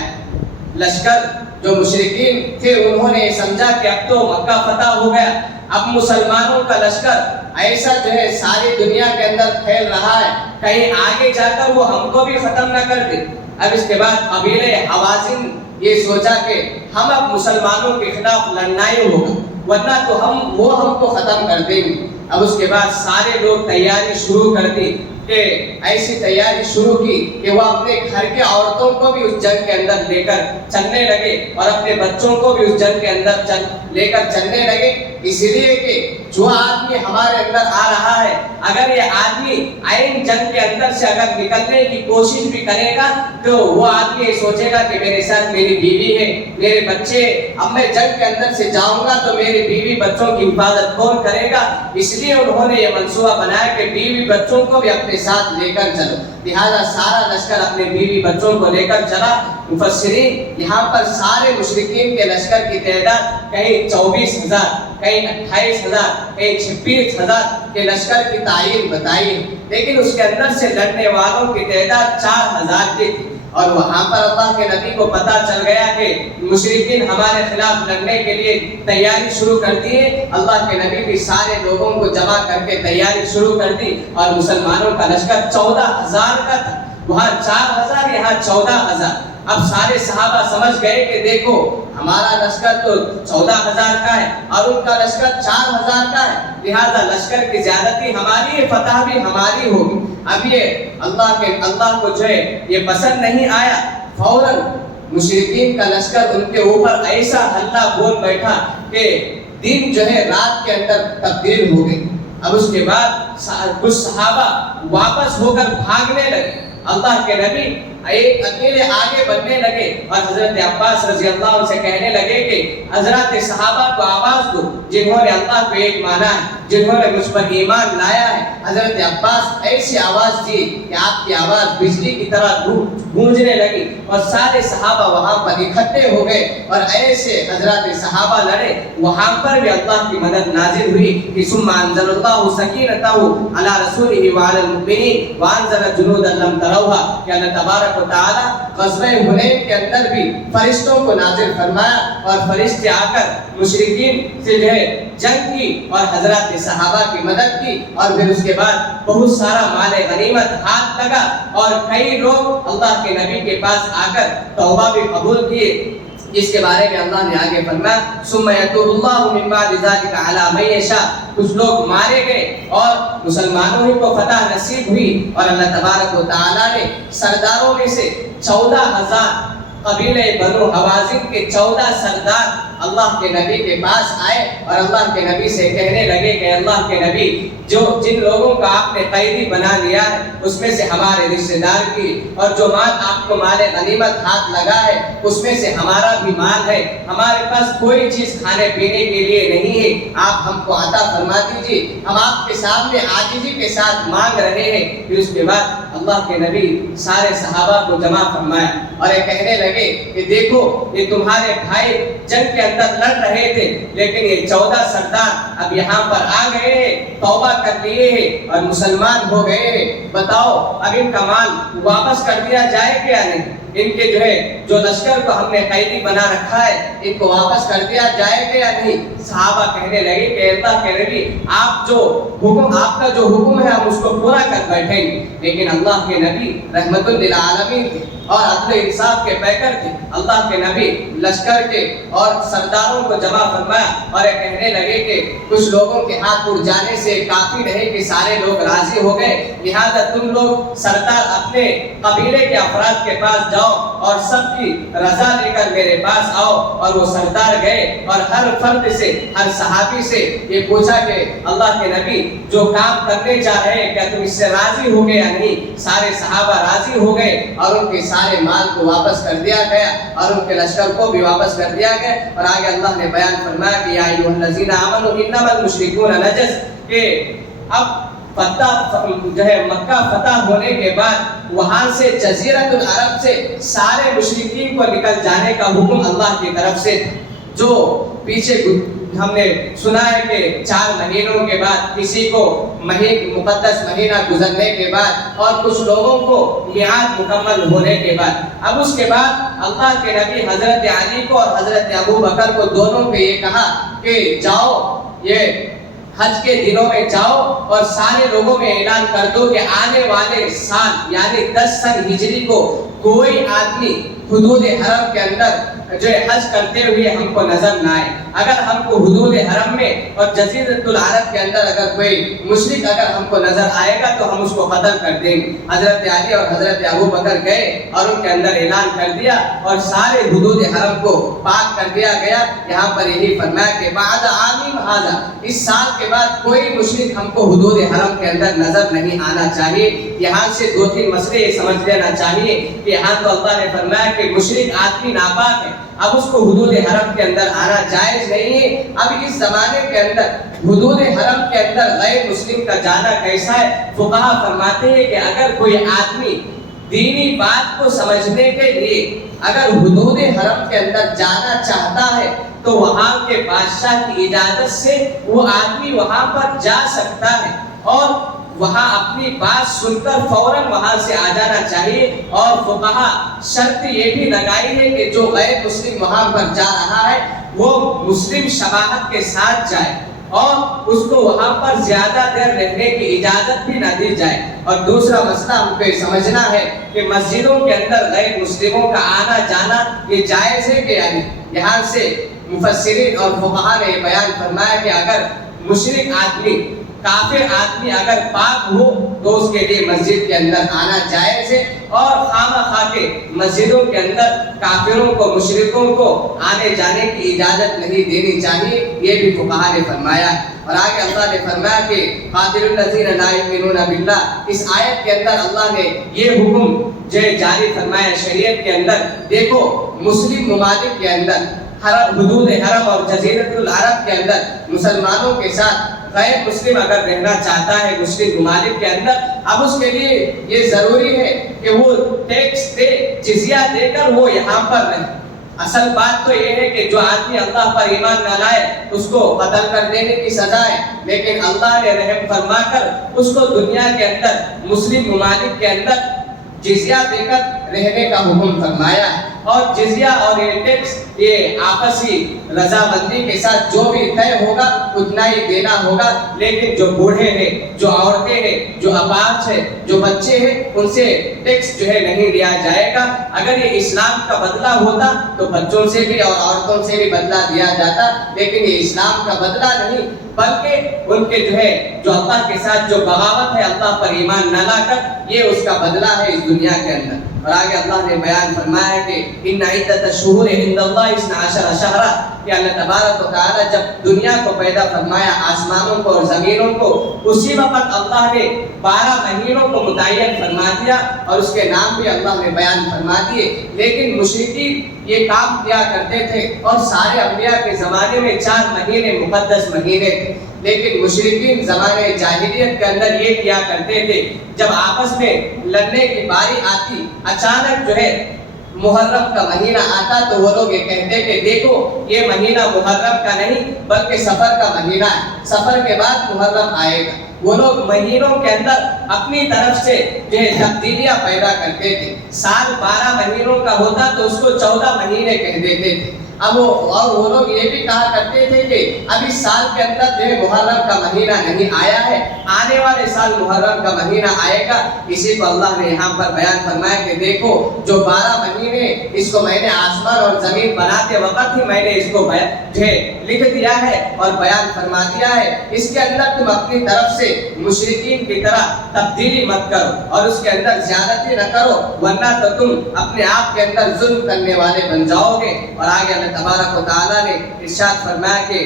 لشکر جو مشرکین تھے انہوں نے سمجھا کہ اب تو مکہ فتح ہو گیا، اب مسلمانوں کا لشکر ایسا جو ہے ساری دنیا کے اندر پھیل رہا ہے، کہیں آگے جا کر وہ ہم کو بھی ختم نہ کر دے۔ اب اس کے بعد قبیلہ حوازن یہ سوچا کہ ہم اب مسلمانوں کے خلاف لڑنا ہی ہوگا، ورنہ تو وہ ہم کو ختم کر دیں گے۔ اب اس کے بعد سارے لوگ تیاری شروع کر دی، کہ ایسی تیاری شروع کی کہ وہ اپنے گھر کے عورتوں کو بھی اس جنگ کے اندر لے کر چلنے لگے اور اپنے بچوں کو بھی اس جنگ کے اندر لے کر چلنے لگے، اس لیے کہ جو آدمی ہمارے اندر آ رہا ہے اگر یہ آدمی عین جنگ کے اندر سے اگر نکلنے کی کوشش بھی کرے گا تو وہ آدمی یہ سوچے گا کہ میرے ساتھ میری بیوی ہے، میرے بچے، اب میں جنگ کے اندر سے جاؤں گا تو میری بیوی بچوں کی حفاظت کون کرے گا؟ اس لیے انہوں نے یہ منصوبہ بنایا کہ بیوی بچوں کو بھی اپنے ساتھ لے کر چلو، لہذا سارا لشکر اپنے بیوی بچوں کو لے کر چلا۔ مفسرین یہاں پر سارے مشرکین کے لشکر کی تعداد کہیں 24,000، کہیں 28,000، کہیں 26,000 کے لشکر کی تعین بتائی، لیکن اس کے اندر سے لڑنے والوں کی تعداد 4,000 کی تھی۔ اور وہاں پر اللہ کے نبی کو پتا چل گیا کہ مشرکین ہمارے خلاف لڑنے کے لیے تیاری شروع کر دی ہے، اللہ کے نبی بھی سارے لوگوں کو جمع کر کے تیاری شروع کر دی، اور مسلمانوں کا لشکر 14,000 کا تھا، وہاں 4,000 یہاں 14,000۔ اب سارے صحابہ سمجھ گئے کہ دیکھو ہمارا لشکر تو 14,000 کا ہے اور ان کا لشکر 4,000 کا ہے، لہذا لشکر کی زیادتی ہماری ہے، فتح بھی ہماری ہوگی۔ اب یہ اللہ کو جو ہے یہ پسند نہیں آیا، فوراً مشرکین کا لشکر ان کے اوپر ایسا حملہ بول بیٹھا کہ دن جو ہے رات کے اندر تبدیل ہو گئی۔ اب اس کے بعد کچھ صحابہ واپس ہو کر بھاگنے لگے، اللہ کے نبی ایک اکیلے آگے بڑھنے لگے اور حضرت عباس رضی اللہ عنہ سے کہنے لگے کہ حضرات صحابہ کو آواز دو جنہوں نے اللہ کو ایک مانا ہے، جنہوں نے مجھ پر ایمان لایا ہے۔ حضرت عباس ایسی آواز دی کہ آپ کی آواز بجلی کی طرح گونجنے لگی اور سارے صحابہ وہاں پر اکٹھے ہو گئے اور ایسے حضرات صحابہ لڑے، وہاں پر بھی اللہ کی مدد نازل ہوئی کہ ثم انزل اللہ سکینتہ علی رسولہ وعلی المؤمنین وانزل جنودا لم تروها، کہ اللہ تبارک و تعالی غزوہ حنین کے اندر بھی فرشتوں کو نازل فرمایا اور فرشتے آ کر مشرکین سے جو ہے جنگ کی اور حضرات صحابہ کی مدد کی، اور پھر اس کے بعد بہت سارا مال غنیمت ہاتھ لگا اور کئی لوگ اللہ کے نبی کے پاس آ کر توبہ بھی قبول کیے، جس کے بارے میں اللہ نے آگے فرمایا ثم یتوب اللہ من بعد ذلک علی من یشاء، کچھ لوگ مارے گئے اور مسلمانوں ہی کو فتح نصیب ہوئی، اور اللہ تبارک و تعالی نے سرداروں میں سے 14,000 قبیلہ بنو حوازن کے 14 سردار اللہ کے نبی کے پاس آئے اور اللہ کے نبی سے کہنے لگے کہ اللہ کے نبی جن لوگوں کا آپ نے قیدی بنا لیا ہے اس میں سے ہمارے رشتہ دار کی، اور جو مال آپ کو مال غنیمت ہاتھ لگا ہے اس میں سے ہمارا بھی مال ہے، ہمارے پاس کوئی چیز کھانے پینے کے لیے نہیں ہے، آپ ہم کو عطا فرما دیجیے، ہم آپ کے سامنے عاجزی کے ساتھ مانگ رہے ہیں۔ پھر اس کے بعد اللہ کے نبی سارے صحابہ کو جمع فرمایا اور یہ کہنے لگے کہ دیکھو یہ تمہارے بھائی جنگ کے اندر لڑ رہے تھے، لیکن یہ 14 سردار اب یہاں پر آ گئے ہیں، توبہ کر لیے ہیں اور مسلمان ہو گئے ہیں۔ بتاؤ اب ان کا مال واپس کر دیا جائے کہ یا نہیں؟ ان کے جو لشکر کو ہم نے قیدی بنا رکھا ہے، ان کو واپس کر دیا جائے کہ یا نہیں؟ صحابہ کہنے لگے کہ اللہ کے نبی، آپ کا جو حکم ہے ہم اس کو پورا کر بیٹھیں گے۔ لیکن اللہ کے نبی رحمت للعالمین تھے اور عدل انصاف کے پیکر تھے۔ اللہ کے نبی لشکر کے اور سرداروں کو جمع فرمایا اور یہ کہنے لگے کہ کچھ لوگوں کے ہاتھ اڑ جانے سے کافی نہیں کہ سارے لوگ راضی ہو گئے، لہذا تم لوگ سردار اپنے قبیلے کے افراد کے پاس جاؤ اور سب کی رضا لے کر میرے پاس آؤ۔ اور وہ سردار گئے اور ہر فرد سے، ہر صحابی سے یہ پوچھا کہ اللہ کے نبی جو کام کرنے جا رہے ہیں کیا تم اس سے راضی ہو گئے یا نہیں؟ سارے صحابہ راضی ہو گئے اور ان کے سارے مال کو واپس کر دیا گیا اور ان کے لشکر کو بھی واپس کر دیا گیا۔ اور آگے اللہ نے بیان فرمایا کہ یا ایھا الذین آمنوا انما المشرکون نجس، کہ اب مکہ فتح ہونے کے بعد وہاں سے جزیرۃ العرب سے سارے مشرکین کو نکل جانے کا حکم اللہ کی طرف سے تھا۔ جو پیچھے ہم نے سنا ہے کہ 4 مہینوں کے بعد کسی کو مقدس مہینہ گزرنے کے بعد اور کچھ لوگوں کو میعاد مکمل ہونے کے بعد، اب اس کے بعد اللہ کے نبی حضرت علی کو اور حضرت ابو بکر کو دونوں کو یہ کہا کہ جاؤ، یہ حج کے دنوں میں جاؤ اور سارے لوگوں میں اعلان کر دو کہ آنے والے سال یعنی 10 سن ہجری کو کوئی آدمی حدود حرم کے اندر جو حج کرتے ہوئے ہم کو نظر نہ آئے۔ اگر ہم کو حدود حرم میں اور جزیرۃ العرب کے اندر اگر کوئی مشرک اگر ہم کو نظر آئے گا تو ہم اس کو قتل کر دیں گے۔ حضرت علی اور حضرت ابو بکر گئے اور ان کے اندر اعلان کر دیا اور سارے حدود حرم کو پاک کر دیا گیا۔ یہاں پر یہی فرمایا کہ بعد عام ھذا، اس سال کے بعد کوئی مشرک ہم کو حدود حرم کے اندر نظر نہیں آنا چاہیے۔ یہاں سے 2-3 مسئلے یہ سمجھ لینا چاہیے کہ یہاں تو اللہ نے فرمایا کہ مشرک آدمی ناپاک ہے، اب اس کو حدود حرم کے اندر آنا جائز نہیں ہے۔ اب اس زمانے کے اندر حدود حرم کے اندر غیر مسلم کا جانا کیسا ہے؟ فقہا فرماتے ہیں کہ اگر کوئی آدمی دینی بات کو سمجھنے کے لیے اگر حدود حرم کے اندر جانا چاہتا ہے تو وہاں کے بادشاہ کی اجازت سے وہ آدمی وہاں پر جا سکتا ہے اور وہاں اپنی بات سن کر فوراً وہاں سے آ جانا چاہیے۔ اور فقہا شرط یہ بھی لگائی ہے کہ جو غیر مسلم وہاں پر جا رہا ہے وہ مسلم شباہت کے ساتھ جائے اور اس کو وہاں پر زیادہ دیر رہنے کی اجازت بھی نہ دی جائے۔ اور دوسرا مسئلہ ہم کو سمجھنا ہے کہ مسجدوں کے اندر غیر مسلموں کا آنا جانا یہ جائز ہے کہ یعنی؟ یہاں سے مفسرین اور فقہا نے بیان فرمایا کہ اگر مشرک آدمی، کافر آدمی اگر پاک ہو تو اس کے لیے مسجد کے اندر آنا جائز ہے اور خواہ کے مسجدوں کے اندر کافروں کو، مشرکوں کو آنے جانے کی اجازت نہیں دینی چاہیے، یہ بھی فقہا نے فرمایا۔ اور آگے اللہ نے فرمایا کہ قاتل الذین لا یؤمنون باللہ، اس آیت کے اندر اللہ نے یہ حکم جو جاری فرمایا شریعت کے اندر۔ دیکھو مسلم ممالک کے اندر حدود حرم اور جزیرۃ العرب کے اندر مسلمانوں کے ساتھ غیر مسلم اگر رہنا چاہتا ہے مسلم ممالک کے اندر، اب اس کے لیے یہ ضروری ہے کہ وہ ٹیکس دے، جزیہ دے کر وہ یہاں پر رہے۔ اصل بات تو یہ ہے کہ جو آدمی اللہ پر ایمان نہ لائے اس کو قتل کر دینے کی سزا ہے، لیکن اللہ نے رحم فرما کر اس کو دنیا کے اندر مسلم ممالک کے اندر جزیہ دے کر رہنے کا حکم فرمایا۔ اور جزیہ اور یہ ٹیکس یہ آپسی رضامندی کے ساتھ جو بھی طے ہوگا اتنا ہی دینا ہوگا، لیکن جو بوڑھے ہیں، جو عورتیں ہیں، جو اپاہج ہیں، جو بچے ہیں، ان سے ٹیکس جو ہے نہیں لیا جائے گا۔ اگر یہ اسلام کا بدلہ ہوتا تو بچوں سے بھی اور عورتوں سے بھی بدلہ دیا جاتا، لیکن یہ اسلام کا بدلہ نہیں بلکہ ان کے جو اللہ کے ساتھ جو بغاوت ہے، اللہ پر ایمان نہ لا کر، یہ اس کا بدلہ ہے اس دنیا کے اندر۔ اور آگے اللہ نے بیان فرمایا کہ ان عدت الشہور عند اللہ 12 شہرا، کہ اللہ تبارک و تعالی جب دنیا کو پیدا فرمایا، آسمانوں کو اور زمینوں کو، اسی وقت اللہ نے 12 مہینوں کو متعین فرما دیا اور اس کے نام بھی اللہ نے بیان فرما دیے۔ لیکن مشرکین یہ کام کیا کرتے تھے اور سارے انبیاء کے زمانے میں 4 مہینے مقدس مہینے تھے، لیکن مشرکین زمانے جاہلیت کے اندر یہ کیا کرتے تھے، جب آپس میں لڑنے کی باری آتی، اچانک محرم کا مہینہ آتا تو وہ لوگ یہ کہتے کہ دیکھو یہ مہینہ محرم کا نہیں بلکہ سفر کا مہینہ ہے، سفر کے بعد محرم آئے گا۔ وہ لوگ مہینوں کے اندر اپنی طرف سے جو ہے تبدیلیاں پیدا کرتے تھے۔ سال 12 مہینوں کا ہوتا تو اس کو 14 مہینے کہہ دیتے تھے۔ اب وہ لوگ یہ بھی کہا کرتے تھے کہ اب اس سال کے اندر جو ہے محرم کا مہینہ نہیں آیا ہے، آنے والے سال محرم کا مہینہ آئے گا۔ اسی کو اللہ نے یہاں پر بیان فرمایا کہ دیکھو جو 12 مہینے اس کو میں نے آسمان اور زمین بناتے وقت ہی میں نے اس کو جو ہے لکھ دیا ہے اور بیان فرما دیا ہے، اس کے اندر تم اپنی طرف سے مشرکین کی طرح تبدیلی مت کرو اور اس کے اندر زیادتی نہ کرو، ورنہ تو تم اپنے آپ کے اندر ظلم کرنے والے بن جاؤ گے۔ اور آگے اللہ تبارک و تعالیٰ نے ارشاد فرمایا کہ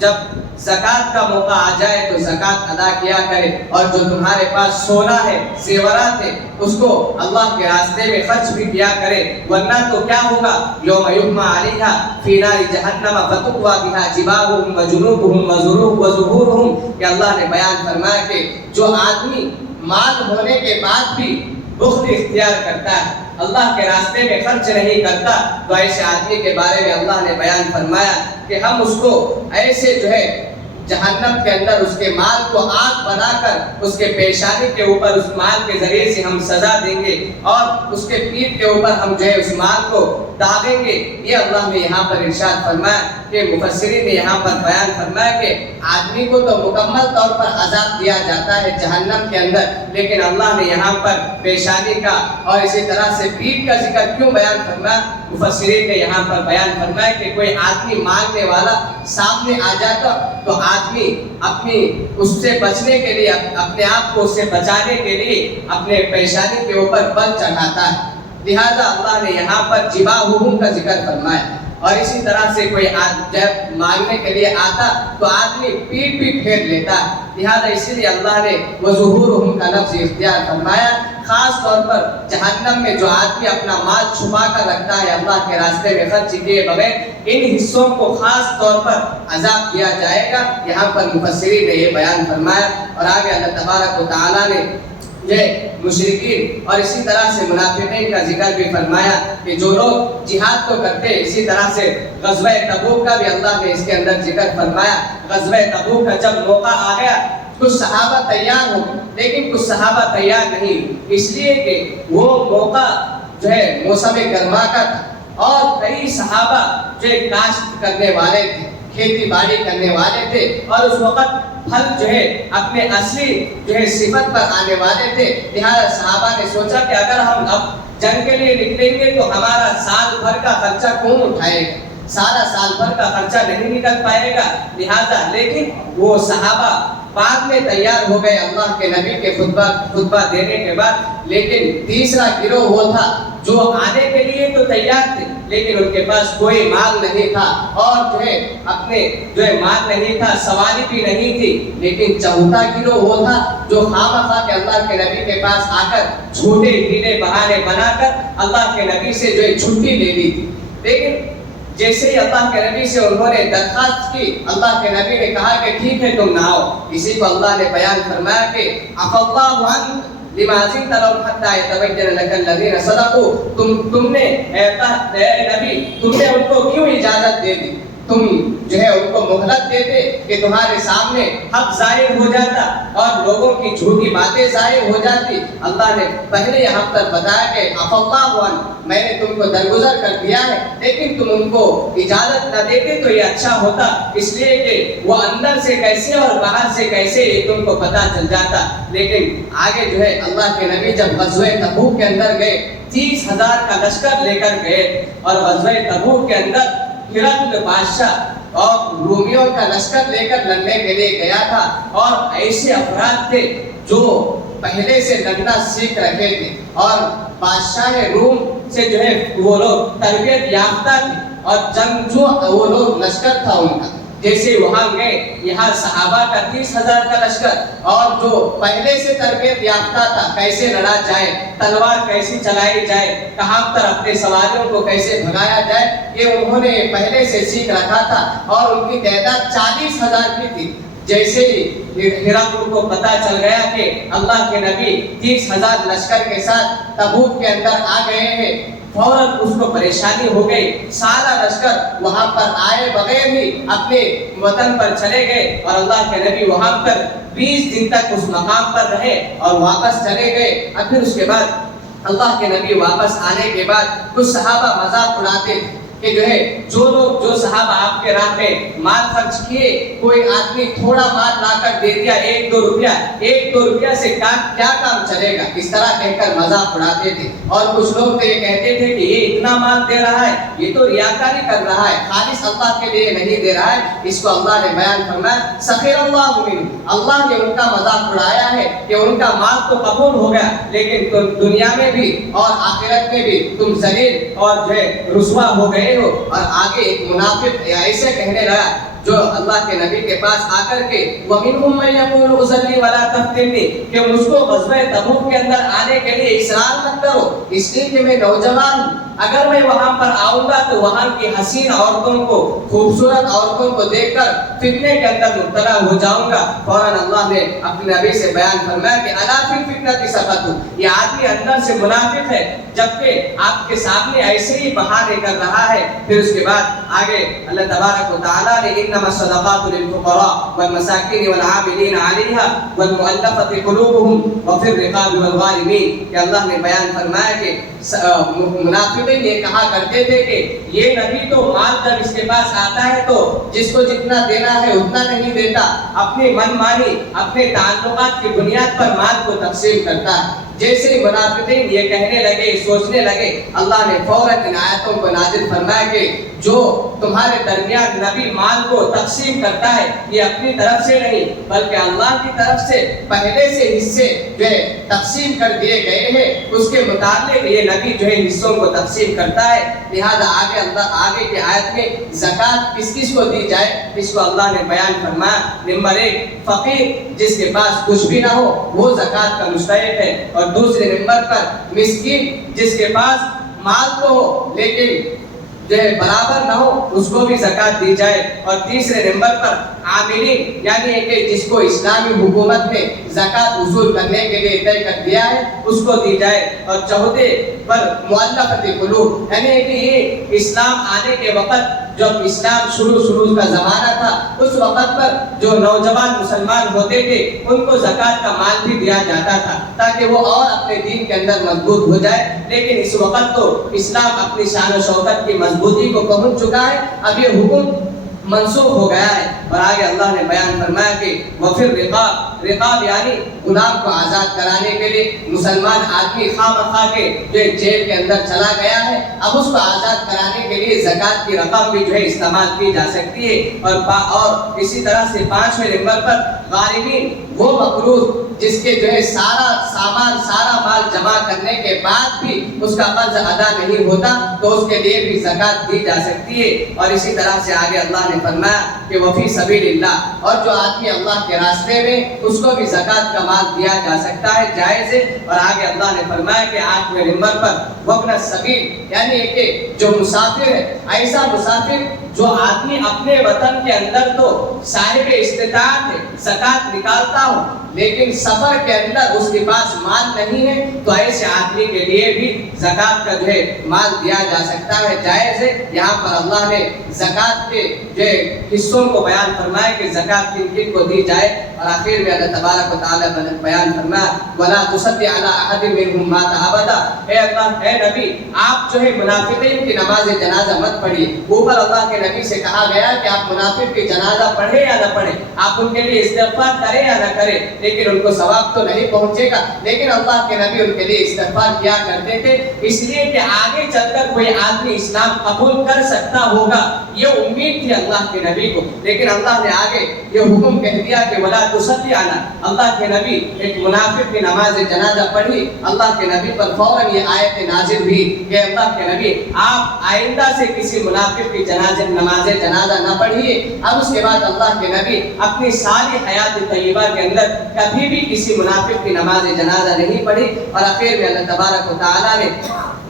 جب زکوٰۃ کا موقع آ جائے تو زکوٰۃ ادا کیا کرے، اور جو تمہارے پاس سونا ہے، زیورات ہے، اس کو اللہ کے راستے میں خرچ بھی کیا کرے، ورنہ تو کیا ہوگا، یوم یحمى علیہا فی نار جہنم فتقوی بہا جباہہم وجنوبہم وظہورہم، کہ اللہ نے بیان فرمایا کہ جو آدمی مال ہونے کے بعد بھی بخل اختیار کرتا ہے، اللہ کے راستے میں خرچ نہیں کرتا، تو ایسے آدمی کے بارے میں اللہ نے بیان فرمایا کہ ہم اس کو ایسے جو ہے جہنم کے اندر اس کے مال کو آگ بنا کر اس کے پیشانی کے اوپر اس مال کے ذریعے سے ہم سزا دیں گے، اور اس کے پیٹھ کے اوپر ہم جو ہے اس مال کو داغیں گے۔ یہ اللہ نے یہاں پر ارشاد فرمایا کہ مفسرین نے یہاں پر بیان فرمایا کہ آدمی کو تو مکمل طور پر عذاب دیا جاتا ہے جہنم کے اندر، لیکن اللہ نے یہاں پر پیشانی کا اور اسی طرح سے پیٹھ کا ذکر کیوں بیان فرمایا؟ مفسرین نے یہاں پر بیان فرمایا کہ کوئی آدمی مانگنے والا سامنے آ جاتا تو آدمی اپنی اس سے بچنے کے لیے، اپنے آپ کو اس سے بچانے کے لیے اپنے پیشانی کے اوپر بل چڑھاتا ہے، لہذا اللہ نے یہاں پر جباہہم کا ذکر فرمایا۔ اور اسی طرح سے کوئی جب مانگنے کے لیے آتا تو آدمی پیٹ بھی پھیر لیتا ہے، لہذا اسی لیے اللہ نے وظہورہم کا لفظ اختیار فرمایا۔ خاص طور پر جہنم میں جو آدمی اپنا مال چھپا کر رکھتا ہے اللہ کے راستے میں خرچ کیے بغیر، ان حصوں کو خاص طور پر عذاب کیا جائے گا، یہاں پر مفسرین نے یہ بیان فرمایا۔ اور آگے اللہ تبارک و تعالیٰ نے یہ مشرکین اور اسی طرح سے منافقین کا ذکر بھی فرمایا کہ جو لوگ جہاد تو کرتے ہیں، اسی طرح سے غزوہ تبوک کا بھی اللہ نے اس کے اندر ذکر فرمایا۔ غزوہ تبوک کا جب موقع آ گیا کچھ صحابہ تیار ہو، لیکن کچھ صحابہ تیار نہیں، اس لیے کہ وہ موقع جو ہے موسم گرما کا تھا، اور کئی صحابہ جو کاشت کرنے والے تھے، کھیتی باڑی کرنے والے تھے، اور اس وقت پھل جو ہے اپنے اصلی جو ہے صفت پر آنے والے تھے، لہذا صحابہ نے سوچا کہ اگر ہم اب جنگ کے لیے نکلیں گے تو ہمارا سال بھر کا خرچہ کون اٹھائے گا، سارا سال بھر کا خرچہ نہیں نکل پائے گا، لہذا لیکن وہ صحابہ بعد میں تیار ہو گئے اللہ کے نبی کے خطبہ دینے کے بعد، لیکن تیسرا گروہ وہ تھا جو آنے کے لیے تو تیار تھے لیکن ان کے پاس کوئی مال نہیں تھا، اور جو ہے اپنے جو ہے مال نہیں تھا، سواری بھی نہیں تھی، لیکن چوتھا گروہ وہ تھا جو خواہ کہ اللہ کے نبی کے پاس آ کر جھوٹے ہیلے بہانے بنا کر اللہ کے نبی سے جو ہے چھٹی لے لی تھی، لیکن جیسے ہی اللہ کے نبی سے انہوں نے درخواست کی، اللہ کے نبی نے کہا کہ ٹھیک ہے تم نہ آؤ۔ اسی کو اللہ نے بیان فرمایا کہ عفا اللہ عنک لما زنت لهم حتى يتبين لك الذين صدقوا، تم نے اے نبی تم نے ان کو کیوں اجازت دے دی، تم جو ہے ان کو مہلت دیتے کہ تمہارے سامنے حق ظاہر ہو جاتا اور لوگوں کی جھوٹی باتیں ظاہر ہو جاتی۔ اللہ نے پہلے یہاں پر بتایا کہ عفا اللہ عنک، میں نے تم کو درگزر کر دیا ہے، لیکن تم ان کو اجازت نہ دیتے تو یہ اچھا ہوتا، اس لیے کہ وہ اندر سے کیسے اور باہر سے کیسے یہ تم کو پتہ چل جاتا۔ لیکن آگے جو ہے اللہ کے نبی جب غزوہ تبوک کے اندر گئے، 30,000 کا لشکر لے کر گئے، اور غزوہ تبوک کے اندر ہرقل بادشاہ اور رومیوں کا لشکر لے کر لڑنے کے لیے گیا تھا، اور ایسے افراد تھے جو پہلے سے لڑنا سیکھ رکھے تھے، اور بادشاہ روم سے جو ہے وہ لوگ تربیت یافتہ تھے، اور جنگجو وہ لوگ لشکر تھا ان کا۔ جیسے وہاں گئے، یہاں صحابہ کا 30,000 کا لشکر، اور جو پہلے سے تربیت یافتہ تھا کیسے لڑا جائے، تلوار کیسی چلائی جائے، کہاں پر اپنے سواریوں کو کیسے بھگایا جائے، یہ انہوں نے پہلے سے سیکھ رکھا تھا، اور ان کی تعداد 40,000 کی تھی۔ جیسے ہی ہرقل کو پتہ چل گیا کہ اللہ کے نبی 30,000 لشکر کے ساتھ تبوک کے اندر آ گئے ہیں، فوراً اس کو پریشانی ہو گئی. سارا لشکر وہاں پر آئے بغیر ہی اپنے وطن پر چلے گئے اور اللہ کے نبی وہاں پر 20 دن تک اس مقام پر رہے اور واپس چلے گئے. اور پھر اس کے بعد اللہ کے نبی واپس آنے کے بعد کچھ صحابہ مذاق اڑاتے کہ جو ہے جو صحابہ آپ کے راہ میں مال خرچ کیے, کوئی آدمی تھوڑا مال لا کر دے دیا 1-2 روپیہ سے کیا کام چلے گا, اس طرح کہہ کر مذاق اڑاتے تھے. اور کچھ لوگ تو یہ کہتے تھے کہ یہ اتنا مال دے رہا ہے, یہ تو ریاکاری کر رہا ہے, خالص اللہ کے لیے نہیں دے رہا ہے. اس کو اللہ نے بیان فرمایا سخر اللہ منہ, اللہ نے ان کا مذاق اڑایا ہے کہ ان کا مال تو قبول ہو گیا لیکن تم دنیا میں بھی اور آخرت میں بھی تم ذلیل اور جو ہے رسوا ہو گئے ہو. اور آگے ایک منافق ایسے کہنے لگا جو اللہ کے نبی کے پاس آ کر کے وَمِنْهُمْ مَن يَقُولُ اُصَلِّ وَلَا تَفْتِنِّي, کہ مجھ کو غزوہ تبوک کے اندر آنے کے لیے اصرار مت کرو, اس لیے کہ میں نوجوان ہوں, اگر میں وہاں پر آؤں گا تو وہاں کی حسین عورتوں کو, خوبصورت عورتوں کو دیکھ کر فتنے کے اندر مبتلا ہو جاؤں گا. فوراً اللہ نے اپنے نبی سے بیان فرمایا کہ الا فی الفتنۃ سقطوا, یہ آدمی اندر سے منافق ہے جبکہ آپ کے سامنے ایسے ہی بہانے کر رہا ہے. پھر اس کے بعد آگے اللہ تبارک و تعالیٰ نے انما الصدقات للفقراء والمساکین والعاملین علیہا والمؤلفۃ قلوبہم وفی الرقاب والغارمین, کہ اللہ نے بیان فرمایا کہ منافقین یہ کہا کرتے تھے کہ یہ نبی تو مال جب اس کے پاس آتا ہے تو جس کو جتنا دینا ہے اتنا نہیں دیتا, اپنی من مانی اپنے تعلقات کی بنیاد پر مال کو تقسیم کرتا ہے. جیسے منافقین یہ کہنے لگے, سوچنے لگے, اللہ نے فوراً ان آیتوں کو نازل فرمایا کہ جو تمہارے درمیان نبی مال کو تقسیم کرتا ہے یہ اپنی طرف سے نہیں بلکہ اللہ کی طرف سے پہلے سے حصے جو ہے تقسیم کر دیے گئے ہیں, اس کے متعلق یہ نبی جو ہے حصوں کو تقسیم کرتا ہے. لہذا آگے کی آیت میں زکوٰۃ کس کس کو دی جائے اس کو اللہ نے بیان فرمایا. نمبر 1 فقیر جس کے پاس کچھ بھی نہ ہو وہ زکوٰۃ کا مستحق ہے, اور دوسرے نمبر پر مسکین جس کے پاس مال تو ہو لیکن جو ہے برابر نہ ہو اس کو بھی زکوٰۃ دی جائے, اور تیسرے نمبر پر عاملین یعنی کہ جس کو اسلامی حکومت نے زکوٰۃ وصول کرنے کے لیے طے کر دیا ہے اس کو دی جائے, اور چوتھے پر مؤلفۃ قلوب یعنی کہ یہ اسلام آنے کے وقت جب اسلام شروع کا زمانہ تھا اس وقت پر جو نوجوان مسلمان ہوتے تھے ان کو زکوٰۃ کا مال بھی دیا جاتا تھا تاکہ وہ اور اپنے دین کے اندر مضبوط ہو جائے. لیکن اس وقت تو اسلام اپنی شان و شوکت کی مضبوطی کو پہنچ چکا ہے, اب یہ حکم منسوخ ہو گیا ہے. اور آگے اللہ نے بیان فرمایا کہ وفی الرقاب یعنی غلام کو آزاد کرانے کے لیے مسلمان آدمی خواہ کے جو جیل کے اندر چلا گیا ہے اب اس کو آزاد کرانے کے لیے زکوٰۃ کی رقم بھی جو ہے استعمال کی جا سکتی ہے. اور اسی طرح سے 5ویں نمبر پر غارمین وہ مقروض جس کے جو ہے سارا مال جمع کرنے کے بعد بھی اس کا قرض ادا نہیں ہوتا تو اس کے لیے بھی زکوٰۃ دی جا سکتی ہے. اور اسی طرح سے آگے اللہ نے فرمایا کہ وفی سبیل اللہ, اور جو آدمی اللہ کے راستے میں اس کو بھی زکوٰۃ کا مال دیا جا سکتا ہے, جائز ہے. اور آگے اللہ نے فرمایا کہ 8ویں نمبر پر وابن السبیل یعنی کہ جو مسافر ہے, ایسا مسافر جو آدمی اپنے وطن کے اندر تو صاحب استطاعت ہے, زکوٰۃ نکالتا ہو لیکن سفر کے اندر اس کے پاس مال نہیں ہے تو ایسے آدمی کے لیے بھی زکوٰۃ کا جو ہے مال دیا جا سکتا ہے, جائز ہے. یہاں پر اللہ نے زکوٰۃ کے جو حصوں کو بیان فرمایا کہ زکوٰۃ کن کن کو دی جائے, اور آخر میں اللہ تبارک و تعالیٰ نے بیان فرمایا وَلَا تُصَلِّ عَلَىٰ أَحَدٍ مِّنْهُمْ مَاتَ أَبَدًا, اے اللہ اے نبی آپ جو ہے منافقین کی نماز جنازہ مت پڑھیے. اوپر اللہ کے نبی سے کہا گیا کہ آپ منافق کی جنازہ پڑھیں یا نہ پڑھیں, آپ ان کے لیے استغفار کریں یا نہ کریں, لیکن ان کو ثواب تو نہیں پہنچے گا. لیکن اللہ کے نبی ان کے لیے استغفار کیا کرتے تھے اس لیے کہ آگے چل کر کوئی آدمی اسلام قبول کر سکتا ہوگا, یہ امید تھی اللہ کے نبی کو. لیکن اللہ نے آگے یہ حکم کہہ دیا کہ ولا تصلی علی, اللہ کے نبی ایک منافق کی نماز جنازہ پڑھی, اللہ کے نبی پر فوراً یہ آیت نازل ہوئی کہ اللہ کے نبی آپ آئندہ سے کسی منافق کی نماز جنازہ نہ پڑھیے. اب اس کے بعد اللہ کے نبی اپنی ساری حیات طیبہ کے اندر کبھی بھی کسی منافق کی نماز جنازہ نہیں پڑھی. اور آخر میں اللہ تبارک و تعالیٰ نے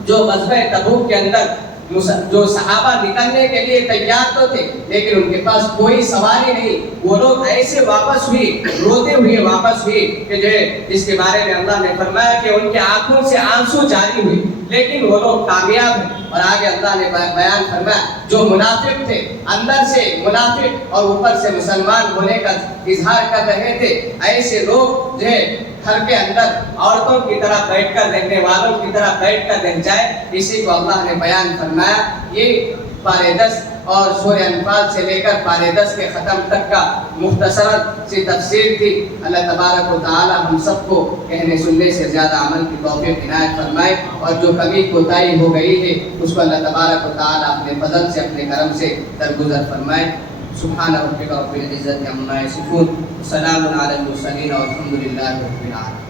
جو غزوہ تبوک کے اندر جو صحابہ نکلنے کے لیے تیار تو تھے لیکن ان کے پاس کوئی سواری نہیں، وہ لوگ ایسے واپس ہوئے، روتے ہوئے واپس ہوئے کہ جو جس کے بارے میں اللہ نے فرمایا کہ ان کے آنکھوں سے آنسو جاری ہوئے، لیکن وہ لوگ کامیاب ہیں۔ اور آگے اللہ نے بیان فرمایا جو منافق تھے، اندر سے منافق اور اوپر سے مسلمان ہونے کا اظہار کر رہے تھے، ایسے لوگ جو ہے گھر کے اندر عورتوں کی طرح بیٹھ کر رہنے والوں کی طرح بیٹھ کر رہ جائے، اسی کو اللہ نے بیان فرمایا۔ یہ پارے 10 اور سورہ انفال سے لے کر پارے 10 کے ختم تک کا مختصر سی تفسیر تھی۔ اللہ تبارک و تعالی ہم سب کو کہنے سننے سے زیادہ عمل کی توفیق عنایت فرمائے، اور جو کمی کوتاہی ہو گئی ہے اس کو اللہ تبارک و تعالی اپنے فضل سے اپنے کرم سے درگزر فرمائے۔ سبحان ربک رب العزت عما یصفون، سلام علی المرسلین والحمد للہ رب العالمین۔